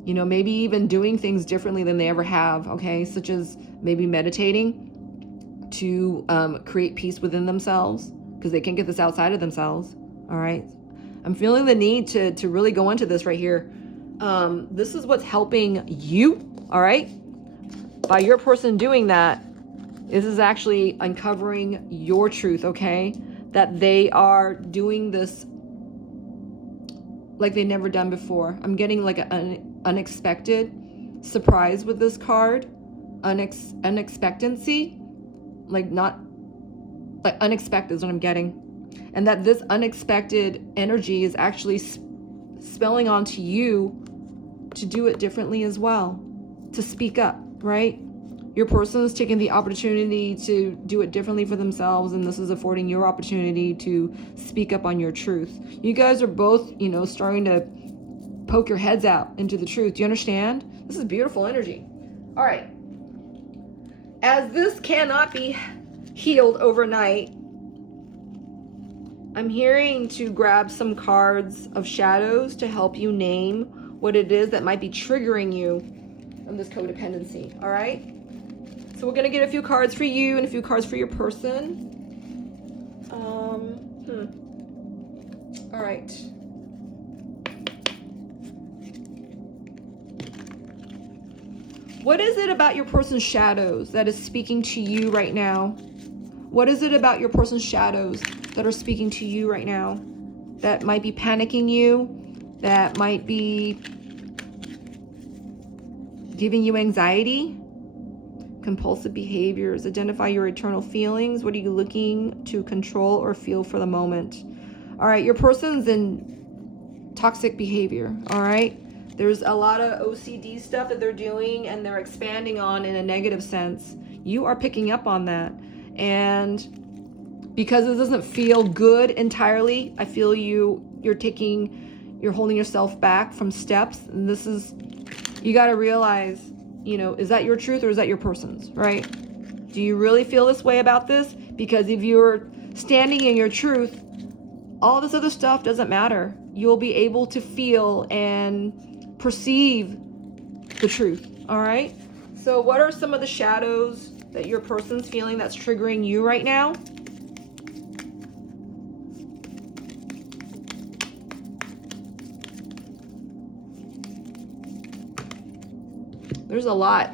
maybe even doing things differently than they ever have, okay? Such as maybe meditating to create peace within themselves, because they can't get this outside of themselves, all right? I'm feeling the need to really go into this right here. This is what's helping you, all right? By your person doing that, this is actually uncovering your truth, okay? That they are doing this like they've never done before. I'm getting like an unexpected surprise with this card. Unexpectancy. Like not, like unexpected is what I'm getting. And that this unexpected energy is actually spelling onto you to do it differently as well. To speak up, right? Your person is taking the opportunity to do it differently for themselves, and this is affording your opportunity to speak up on your truth. You guys are both, starting to poke your heads out into the truth. Do you understand? This is beautiful energy. All right. As this cannot be healed overnight, I'm hearing to grab some cards of shadows to help you name what it is that might be triggering you on this codependency. All right. So we're going to get a few cards for you and a few cards for your person. All right. What is it about your person's shadows that is speaking to you right now? What is it about your person's shadows that are speaking to you right now that might be panicking you, that might be giving you anxiety? Compulsive behaviors. Identify your eternal feelings. What are you looking to control or feel for the moment? All right, your person's in toxic behavior. All right, there's a lot of OCD stuff that they're doing and they're expanding on in a negative sense. You are picking up on that, and because it doesn't feel good entirely, I feel you're holding yourself back from steps. And this is, you got to realize, is that your truth or is that your person's, right? Do you really feel this way about this? Because if you're standing in your truth, all this other stuff doesn't matter. You'll be able to feel and perceive the truth, all right? So what are some of the shadows that your person's feeling that's triggering you right now? There's a lot.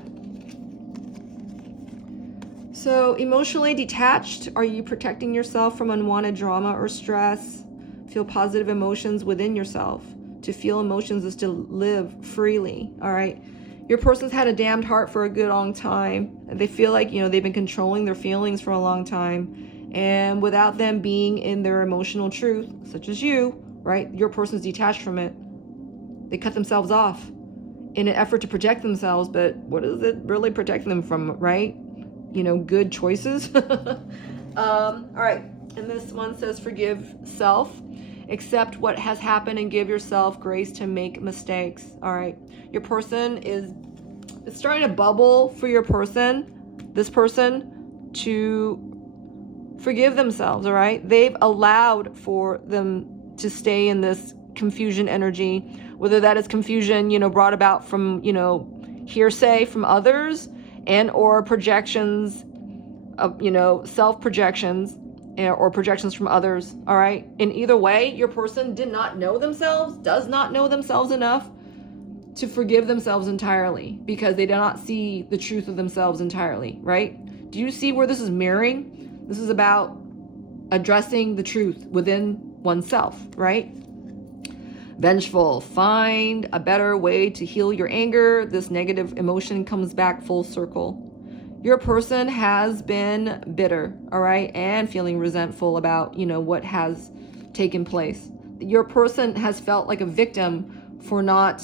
So emotionally detached, are you protecting yourself from unwanted drama or stress? Feel positive emotions within yourself. To feel emotions is to live freely, all right? Your person's had a damned heart for a good long time. They feel like, they've been controlling their feelings for a long time. And without them being in their emotional truth, such as you, right? Your person's detached from it. They cut themselves off in an effort to protect themselves, but what does it really protect them from, right? Good choices. All right, and this one says forgive self, accept what has happened, and give yourself grace to make mistakes. All right, your person it's starting to bubble for your person, this person, to forgive themselves. All right, they've allowed for them to stay in this confusion energy, whether that is confusion, brought about from, hearsay from others and or projections of, self projections or projections from others, all right? In either way, your person did not know themselves, does not know themselves enough to forgive themselves entirely because they do not see the truth of themselves entirely, right? Do you see where this is mirroring? This is about addressing the truth within oneself, right? Vengeful, find a better way to heal your anger. This negative emotion comes back full circle. Your person has been bitter, all right, and feeling resentful about, what has taken place. Your person has felt like a victim for not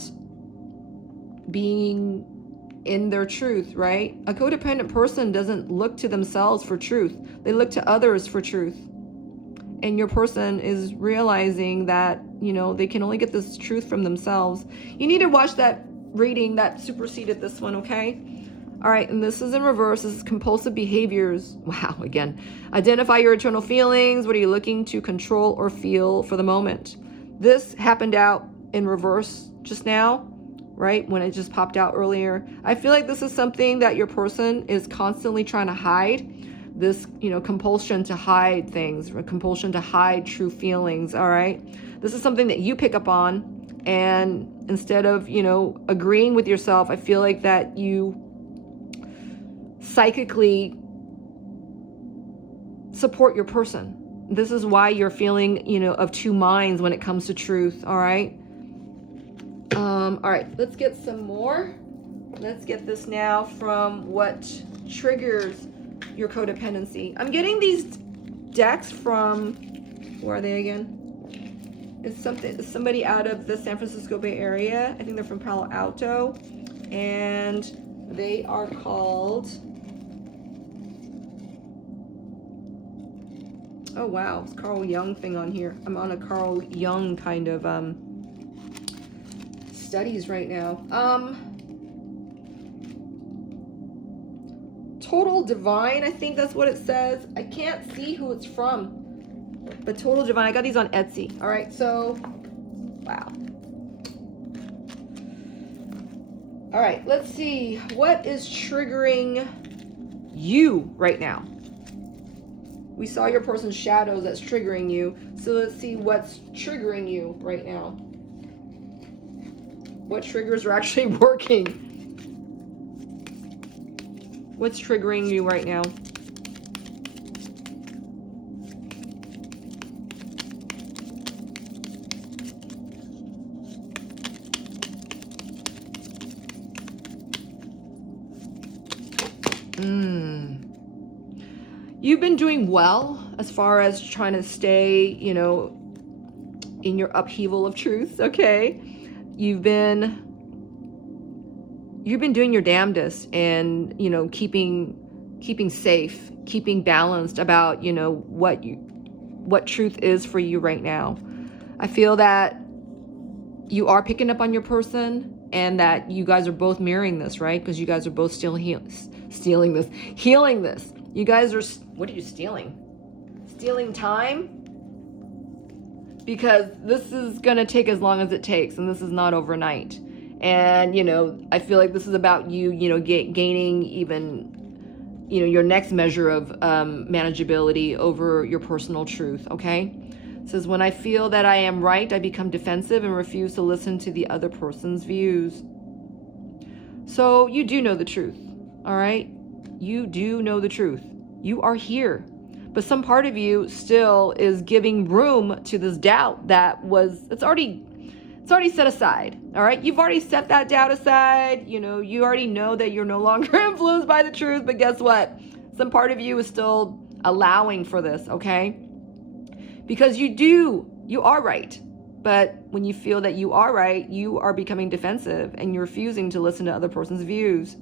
being in their truth, right? A codependent person doesn't look to themselves for truth. They look to others for truth. And your person is realizing that, they can only get this truth from themselves. You need to watch that reading that superseded this one, okay? All right, and this is in reverse. This is compulsive behaviors. Wow, again. Identify your internal feelings. What are you looking to control or feel for the moment? This happened out in reverse just now, right? When it just popped out earlier. I feel like this is something that your person is constantly trying to hide. This, compulsion to hide things, compulsion to hide true feelings, all right? This is something that you pick up on, and instead of, agreeing with yourself, I feel like that you psychically support your person. This is why you're feeling, of two minds when it comes to truth, all right? All right, let's get some more. Let's get this now from what triggers your codependency. I'm getting these decks from, where are they again? It's somebody out of the San Francisco Bay Area. I think they're from Palo Alto, and they are called, oh wow, it's Carl Jung thing on here. I'm on a Carl Jung kind of studies right now. Total Divine, I think that's what it says. I can't see who it's from, but Total Divine, I got these on Etsy. All right, so, wow. All right, let's see. What is triggering you right now? We saw your person's shadows that's triggering you. So let's see what's triggering you right now. What triggers are actually working? What's triggering you right now? You've been doing well as far as trying to stay, in your upheaval of truth, okay? You've been doing your damnedest and, keeping safe, keeping balanced about, what truth is for you right now. I feel that you are picking up on your person and that you guys are both mirroring this, right? Because you guys are both still healing this. You guys are, what are you stealing? Stealing time? Because this is going to take as long as it takes, and this is not overnight. And, I feel like this is about you, gaining even, your next measure of manageability over your personal truth, okay? It says, when I feel that I am right, I become defensive and refuse to listen to the other person's views. So you do know the truth, all right? You do know the truth. You are here. But some part of you still is giving room to this doubt that it's already set aside, all right? You've already set that doubt aside. You already know that you're no longer influenced by the truth, but guess what? Some part of you is still allowing for this, okay? Because you are right. But when you feel that you are right, you are becoming defensive and you're refusing to listen to other person's views.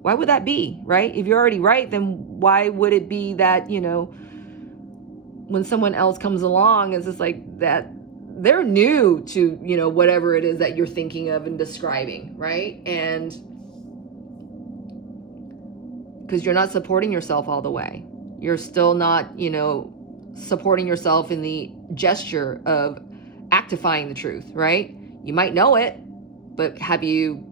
Why would that be, right? If you're already right, then why would it be that, when someone else comes along, it's just like that they're new to, whatever it is that you're thinking of and describing, right? And because you're not supporting yourself all the way. You're still not, supporting yourself in the gesture of actifying the truth, right? You might know it, but have you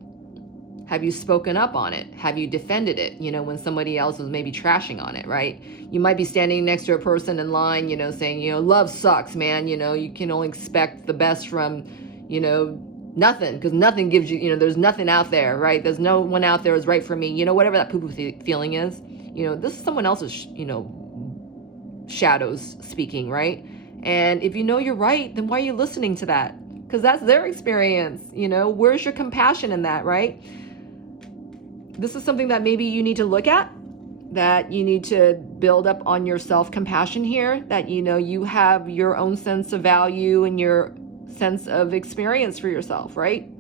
Have you spoken up on it? Have you defended it, when somebody else was maybe trashing on it, right? You might be standing next to a person in line, saying, love sucks, man. You can only expect the best from, nothing, because nothing gives you, there's nothing out there, right? There's no one out there is right for me. Whatever that poo-poo feeling is, this is someone else's, shadows speaking, right? And if you know you're right, then why are you listening to that? Because that's their experience. Where's your compassion in that, right? This is something that maybe you need to look at, that you need to build up on your self-compassion here, that you have your own sense of value and your sense of experience for yourself, right?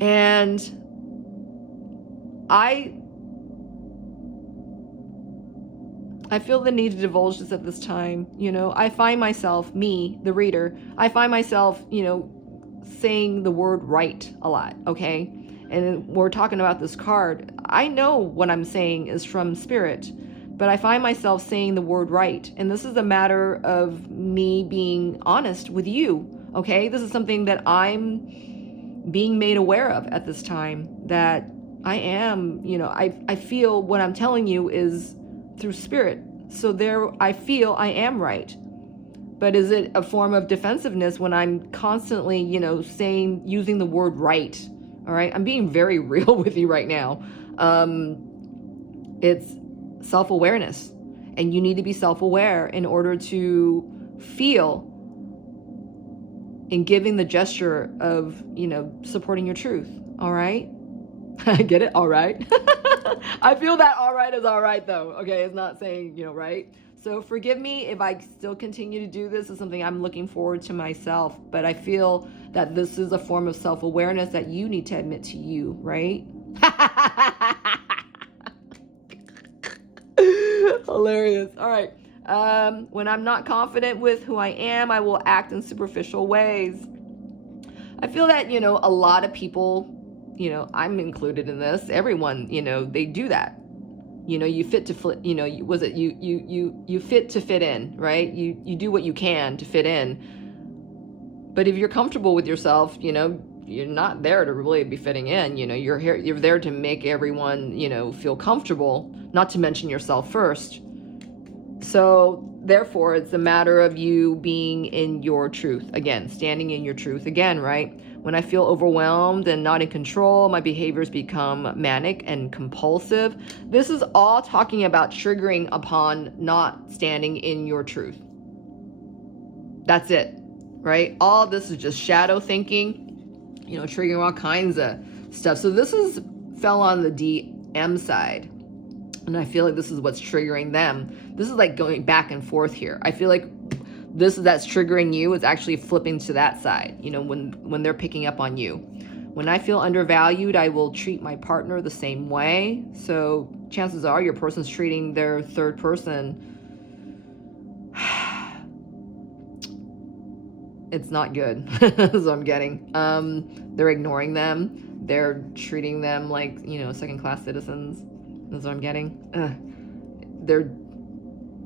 And I feel the need to divulge this at this time. I find myself, me, the reader, I find myself, saying the word right a lot, okay? And we're talking about this card. I know what I'm saying is from spirit, but I find myself saying the word right. And this is a matter of me being honest with you, okay? This is something that I'm being made aware of at this time, that I am, I feel what I'm telling you is through spirit. So there, I feel I am right. But is it a form of defensiveness when I'm constantly, using the word right? All right. I'm being very real with you right now. It's self-awareness, and you need to be self-aware in order to feel in giving the gesture of, supporting your truth. All right. Get it? All right. I feel that all right is all right though. Okay. It's not saying, right. So forgive me if I still continue to do this. It's something I'm looking forward to myself, but I feel that this is a form of self-awareness that you need to admit to you, right? Hilarious. All right. When I'm not confident with who I am, I will act in superficial ways. I feel that, a lot of people, I'm included in this. Everyone, they do that. You fit to fit, you fit to fit in, right? You do what you can to fit in. But if you're comfortable with yourself, you're not there to really be fitting in. You're there to make everyone, feel comfortable, not to mention yourself first. So therefore, it's a matter of you being in your truth. Again, standing in your truth again, right? When I feel overwhelmed and not in control, my behaviors become manic and compulsive. This is all talking about triggering upon not standing in your truth. That's it, right? All this is just shadow thinking, triggering all kinds of stuff. So this fell on the DM side. And I feel like this is what's triggering them. This is like going back and forth here. I feel like that's triggering you is actually flipping to that side, when they're picking up on you. When I feel undervalued, I will treat my partner the same way. So chances are your person's treating their third person. It's not good. That's what I'm getting. They're ignoring them. They're treating them like, second-class citizens. That's what I'm getting.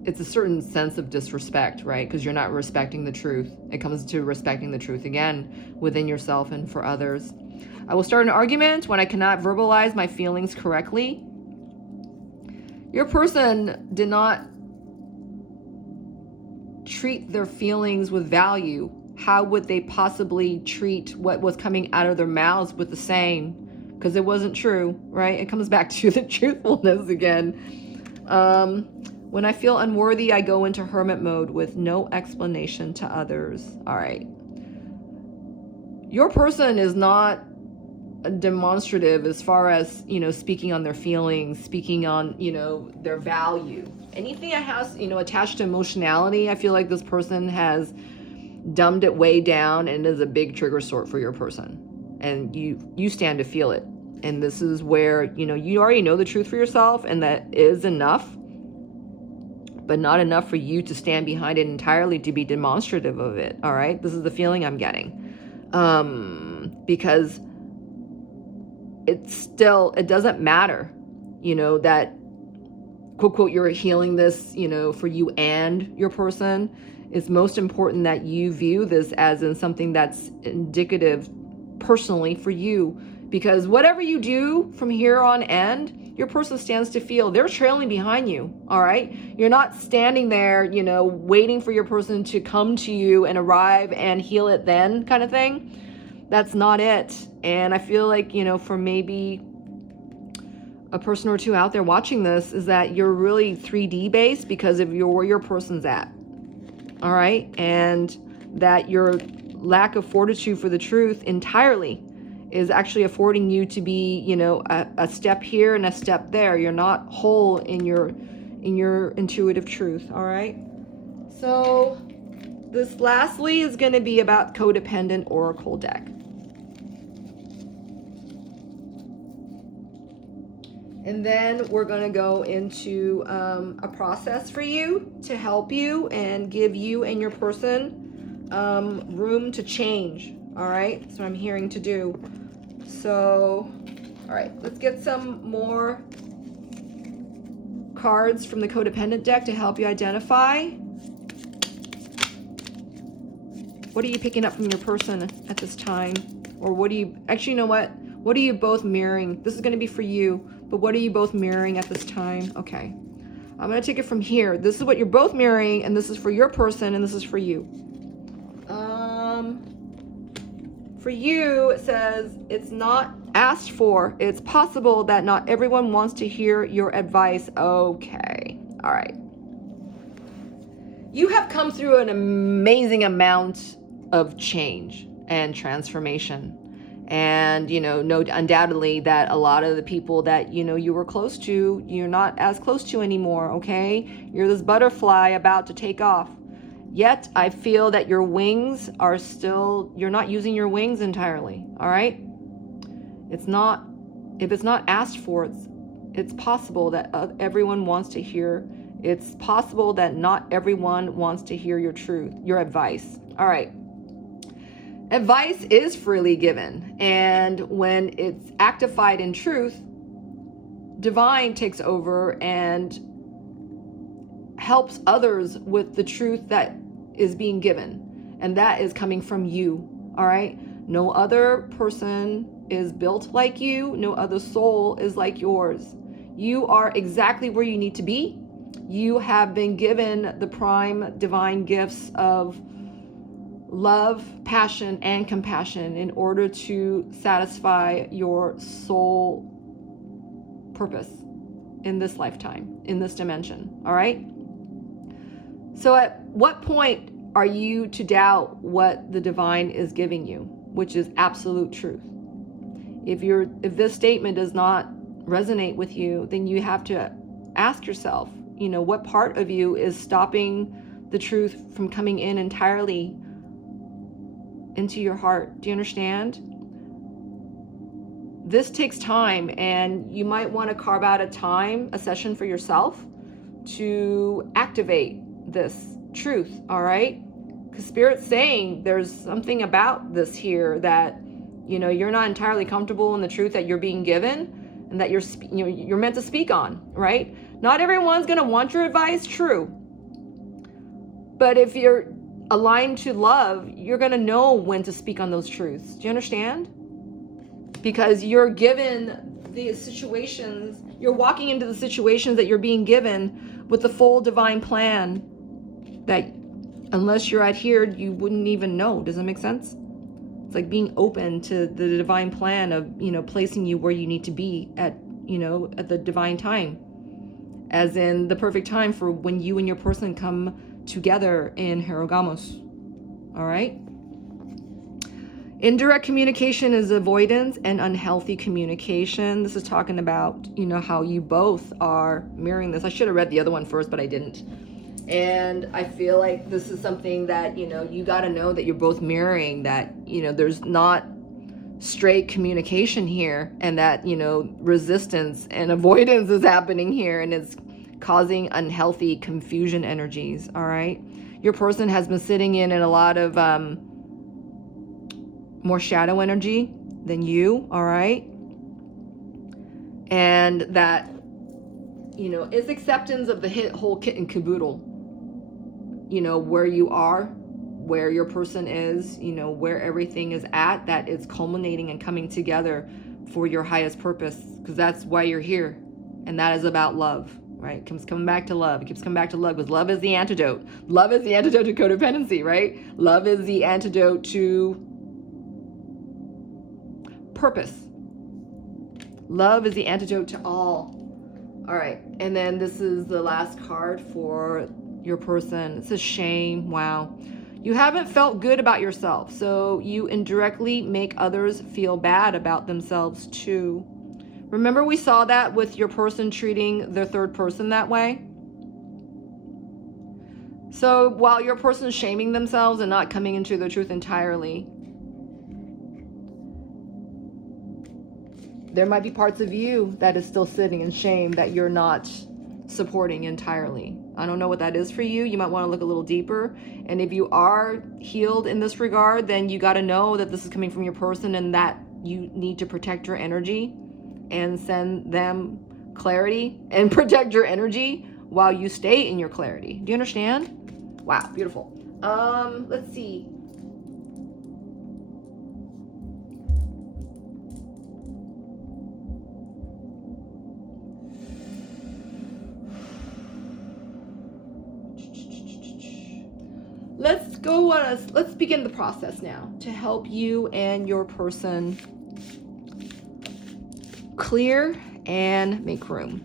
It's a certain sense of disrespect, right? Because you're not respecting the truth. It comes to respecting the truth again within yourself and for others. I will start an argument when I cannot verbalize my feelings correctly. Your person did not treat their feelings with value. How would they possibly treat what was coming out of their mouths with the same? Because it wasn't true, right? It comes back to the truthfulness again. When I feel unworthy, I go into hermit mode with no explanation to others. All right. Your person is not demonstrative as far as, speaking on their feelings, speaking on, their value. Anything that has, attached to emotionality, I feel like this person has dumbed it way down and is a big trigger sort for your person. And you stand to feel it. And this is where, you already know the truth for yourself, and that is enough, but not enough for you to stand behind it entirely to be demonstrative of it. All right. This is the feeling I'm getting. Because it doesn't matter, that quote, quote, you're healing this, for you and your person. It's most important that you view this as in something that's indicative personally for you Because whatever you do from here on end, your person stands to feel. They're trailing behind you, all right? You're not standing there, you know, waiting for your person to come to you and arrive and heal it then kind of thing. That's not it. And I feel like, you know, for maybe a person or two out there watching this, is that you're really 3D based because of where your person's at, all right? And that your lack of fortitude for the truth entirely is actually affording you to be, you know, a step here and a step there. You're not whole in your intuitive truth, all right? So this lastly is going to be about codependent oracle deck. And then we're going to go into a process for you to help you and give you and your person room to change. All right, that's what I'm hearing to do. So, all right, let's get some more cards from the codependent deck to help you identify. What are you picking up from your person at this time? Or what do you, actually, you know what? What are you both mirroring? This is going to be for you, but what are you both mirroring at this time? Okay, I'm going to take it from here. This is what you're both mirroring, and this is for your person, and this is for you. For you, it says, it's not asked for. It's possible that not everyone wants to hear your advice. Okay, all right. You have come through an amazing amount of change and transformation. And, you know, no, undoubtedly that a lot of the people that, you know, you were close to, you're not as close to anymore, okay? You're this butterfly about to take off. Yet, I feel that your wings are still, you're not using your wings entirely, all right? It's not, if it's not asked for, it's possible that everyone wants to hear. It's possible that not everyone wants to hear your truth, your advice, all right? Advice is freely given, and when it's actified in truth, divine takes over and helps others with the truth that is being given, and that is coming from you, all right? No other person is built like you. No other soul is like yours. You are exactly where you need to be. You have been given the prime divine gifts of love, passion, and compassion in order to satisfy your soul purpose in this lifetime, in this dimension, all right? So at what point are you to doubt what the divine is giving you, which is absolute truth? If this statement does not resonate with you, then you have to ask yourself, you know, what part of you is stopping the truth from coming in entirely into your heart? Do you understand? This takes time, and you might want to carve out a session for yourself to activate this truth, all right? Because Spirit's saying there's something about this here that, you know, you're not entirely comfortable in the truth that you're being given and that you're meant to speak on, right? Not everyone's going to want your advice, true. But if you're aligned to love, you're going to know when to speak on those truths. Do you understand? Because you're given the situations, you're walking into the situations that you're being given with the full divine plan that unless you're adhered, you wouldn't even know. Does that make sense? It's like being open to the divine plan of, you know, placing you where you need to be at, you know, at the divine time, as in the perfect time for when you and your person come together in Herogamos. All right? Indirect communication is avoidance and unhealthy communication. This is talking about, you know, how you both are mirroring this. I should have read the other one first, but I didn't. And I feel like this is something that, you know, you got to know that you're both mirroring, that, you know, there's not straight communication here, and that, you know, resistance and avoidance is happening here, and it's causing unhealthy confusion energies, all right? Your person has been sitting in a lot of more shadow energy than you, all right? And that, you know, is acceptance of the whole kit and caboodle. You know, where you are, where your person is, you know, where everything is at, that is culminating and coming together for your highest purpose, because that's why you're here. And that is about love, right? It keeps coming back to love. It keeps coming back to love, because love is the antidote. Love is the antidote to codependency, right? Love is the antidote to purpose. Love is the antidote to all. All right, and then this is the last card for your person. It says shame. Wow. You haven't felt good about yourself, so you indirectly make others feel bad about themselves too. Remember we saw that with your person treating their third person that way? So while your person is shaming themselves and not coming into their truth entirely, there might be parts of you that is still sitting in shame that you're not supporting entirely. I don't know what that is for you. You might want to look a little deeper. And if you are healed in this regard, then you got to know that this is coming from your person and that you need to protect your energy and send them clarity and protect your energy while you stay in your clarity. Do you understand? Wow, beautiful. Let's see. Let's begin the process now to help you and your person clear and make room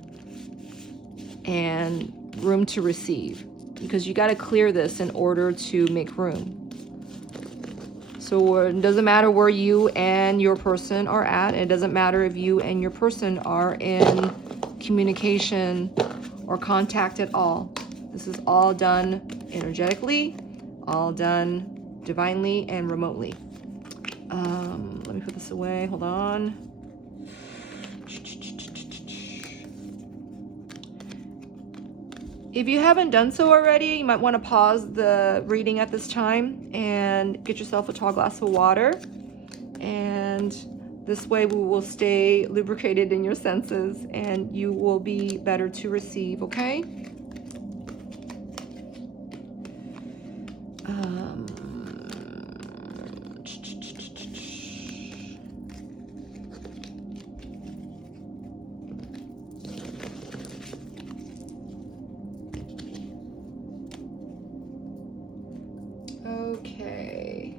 to receive, because you got to clear this in order to make room. So it doesn't matter where you and your person are at. It doesn't matter if you and your person are in communication or contact at all. This is all done energetically, all done divinely and remotely. Let me put this away. Hold on. If you haven't done so already, you might want to pause the reading at this time and get yourself a tall glass of water. And this way we will stay lubricated in your senses and you will be better to receive, okay? Okay.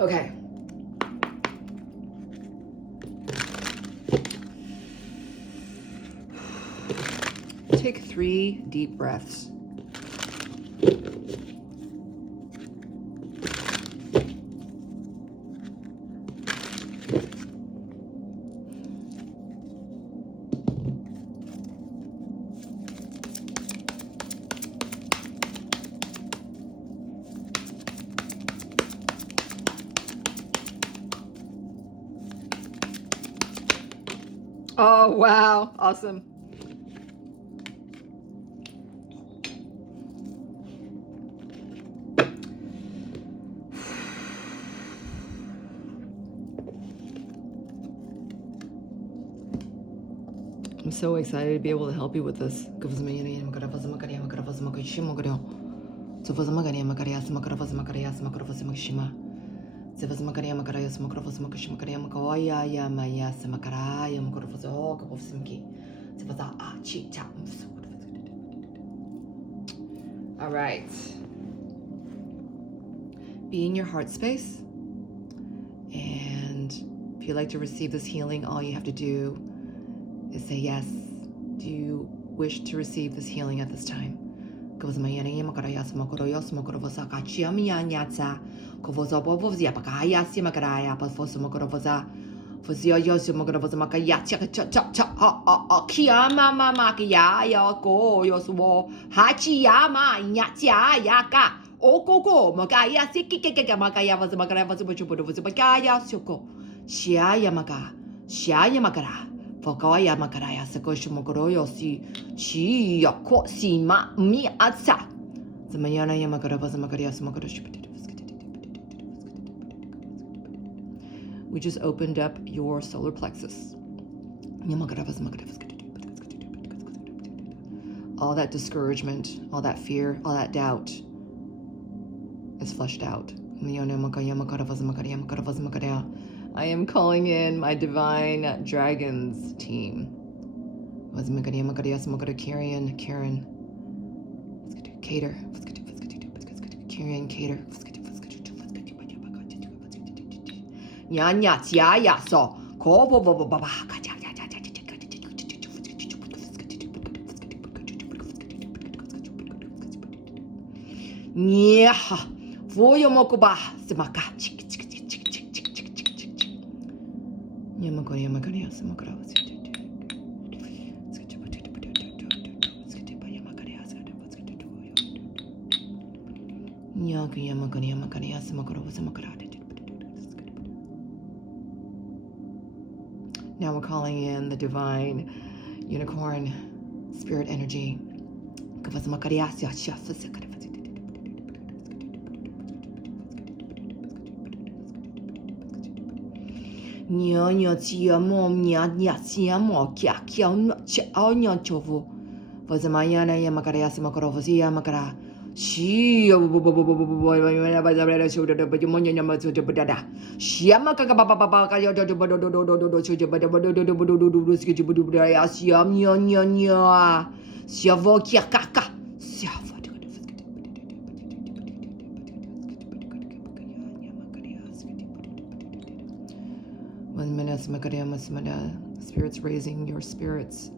Okay. Take 3 deep breaths. Oh, wow. Awesome. I'm so excited to be able to help you with this. All right. Be in your heart space. And if you'd like to receive this healing, all you have to do is say yes. Do you wish to receive this healing at this time? Fuzio Yosumaka was a Makaya Kiyama Makaya Yako Yosuo Hachiyama Nyatya Yaka Okoko Makaya Sikika Makaya was a Makara was a Makaya Soko Shiayamaka Shiayamakara Fokoya Makaraya Sakoshimokoro Yosi Chi Yako Sima Mi Atsa the Mayana Yamakara was a Makaria Smokosh. We just opened up your solar plexus. All that discouragement, all that fear, all that doubt is flushed out. I am calling in my divine dragons team. Karen, Cater, Nyanya tia ya so ko bo bo bo ba ka ja ja ja ja nya vo yo mo ko ba smaka yamako ya smakara Now we're calling in the divine unicorn spirit energy. She Shiamaka spirits raising your spirits,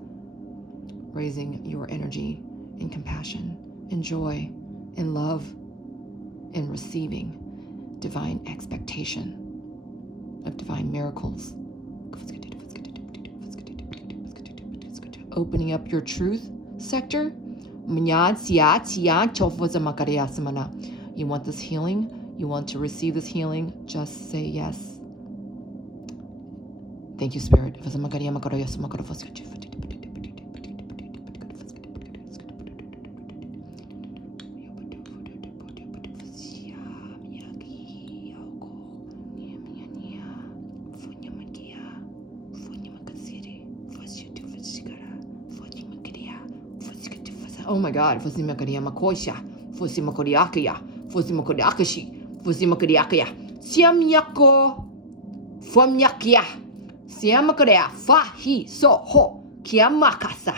raising your energy in compassion, in joy, in love, in receiving divine expectation of divine miracles. Opening up your truth sector. You want this healing? You want to receive this healing? Just say yes. Thank you, Spirit. Oh my God, Fusimakariama Koisha, Fusimakoriakaya, Fusimakoriakashi, Fusimakoriakaya, Siamyako, Fuamyakia, Siamakaria, Fahi, So Ho, Kiamakasa.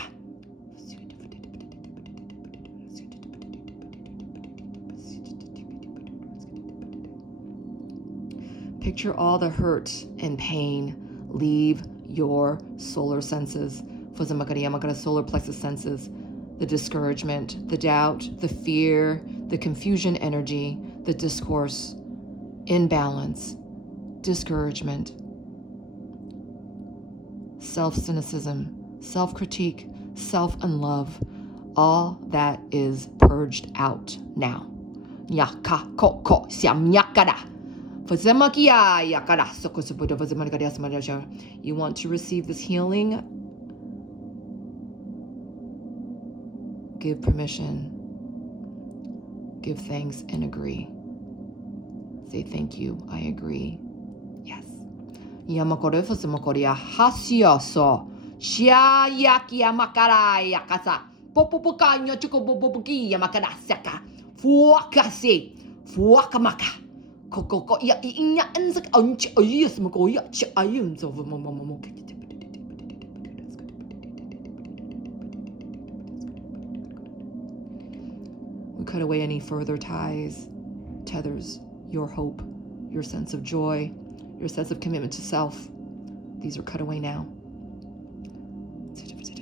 Picture all the hurt and pain leave your solar senses, Fusimakariamakara solar plexus senses. The discouragement, the doubt, the fear, the confusion energy, the discourse, imbalance, discouragement, self-cynicism, self-critique, self-unlove, all that is purged out now. Nyaka koko siamnyakara. You want to receive this healing? Give permission, give thanks, and agree. Say thank you, I agree. Yes. Yamakore fusimokoria hasio so. Shia yaki yamakara yakasa. Popopoka nyochuko popopoki yamakara saka. Fuakasi. Fuakamaka. Kokoko ya inya ensak unch ayus mokoya ch ayuns over momomoke. We cut away any further ties, tethers, your hope, your sense of joy, your sense of commitment to self. These are cut away now.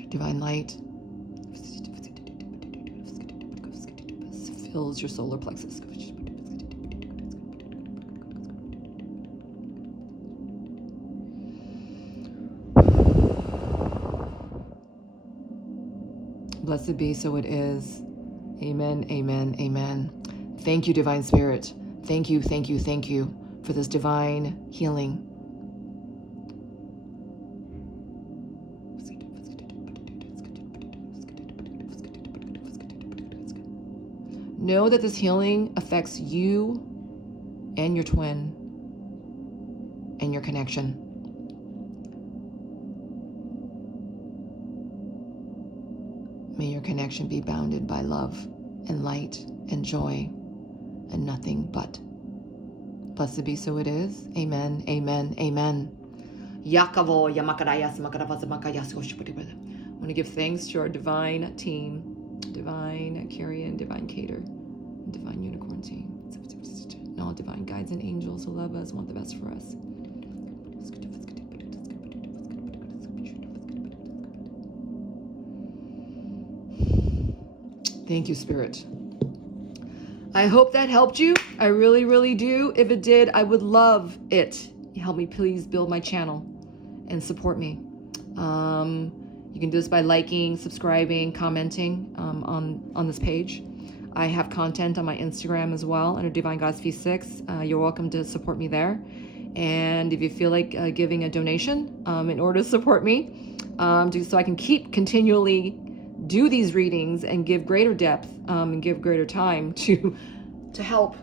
Divine light fills your solar plexus. Blessed be, so it is. Amen, amen, amen. Thank you, Divine Spirit. Thank you, thank you, thank you for this divine healing. Know that this healing affects you and your twin and your connection. May your connection be bounded by love and light and joy and nothing but. Blessed be, so it is. Amen, amen, amen. I want to give thanks to our divine team, divine carrier, divine cater, divine unicorn team, and all divine guides and angels who love us, want the best for us. Thank you, Spirit. I hope that helped you. I really, really do. If it did, I would love it. Help me please build my channel and support me. You can do this by liking, subscribing, commenting on this page. I have content on my Instagram as well under Divine Goddess V6. You're welcome to support me there. And if you feel like giving a donation in order to support me, so I can keep continually do these readings and give greater depth and give greater time to help,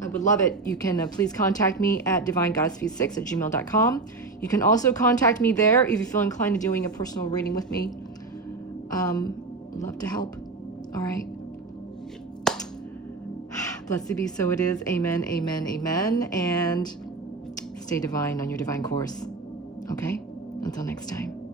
I would love it. You can please contact me at divinegoddessv6@gmail.com. You can also contact me there if you feel inclined to doing a personal reading with me. Love to help. All right. Blessed be, so it is. Amen, amen, amen. And stay divine on your divine course. Okay? Until next time.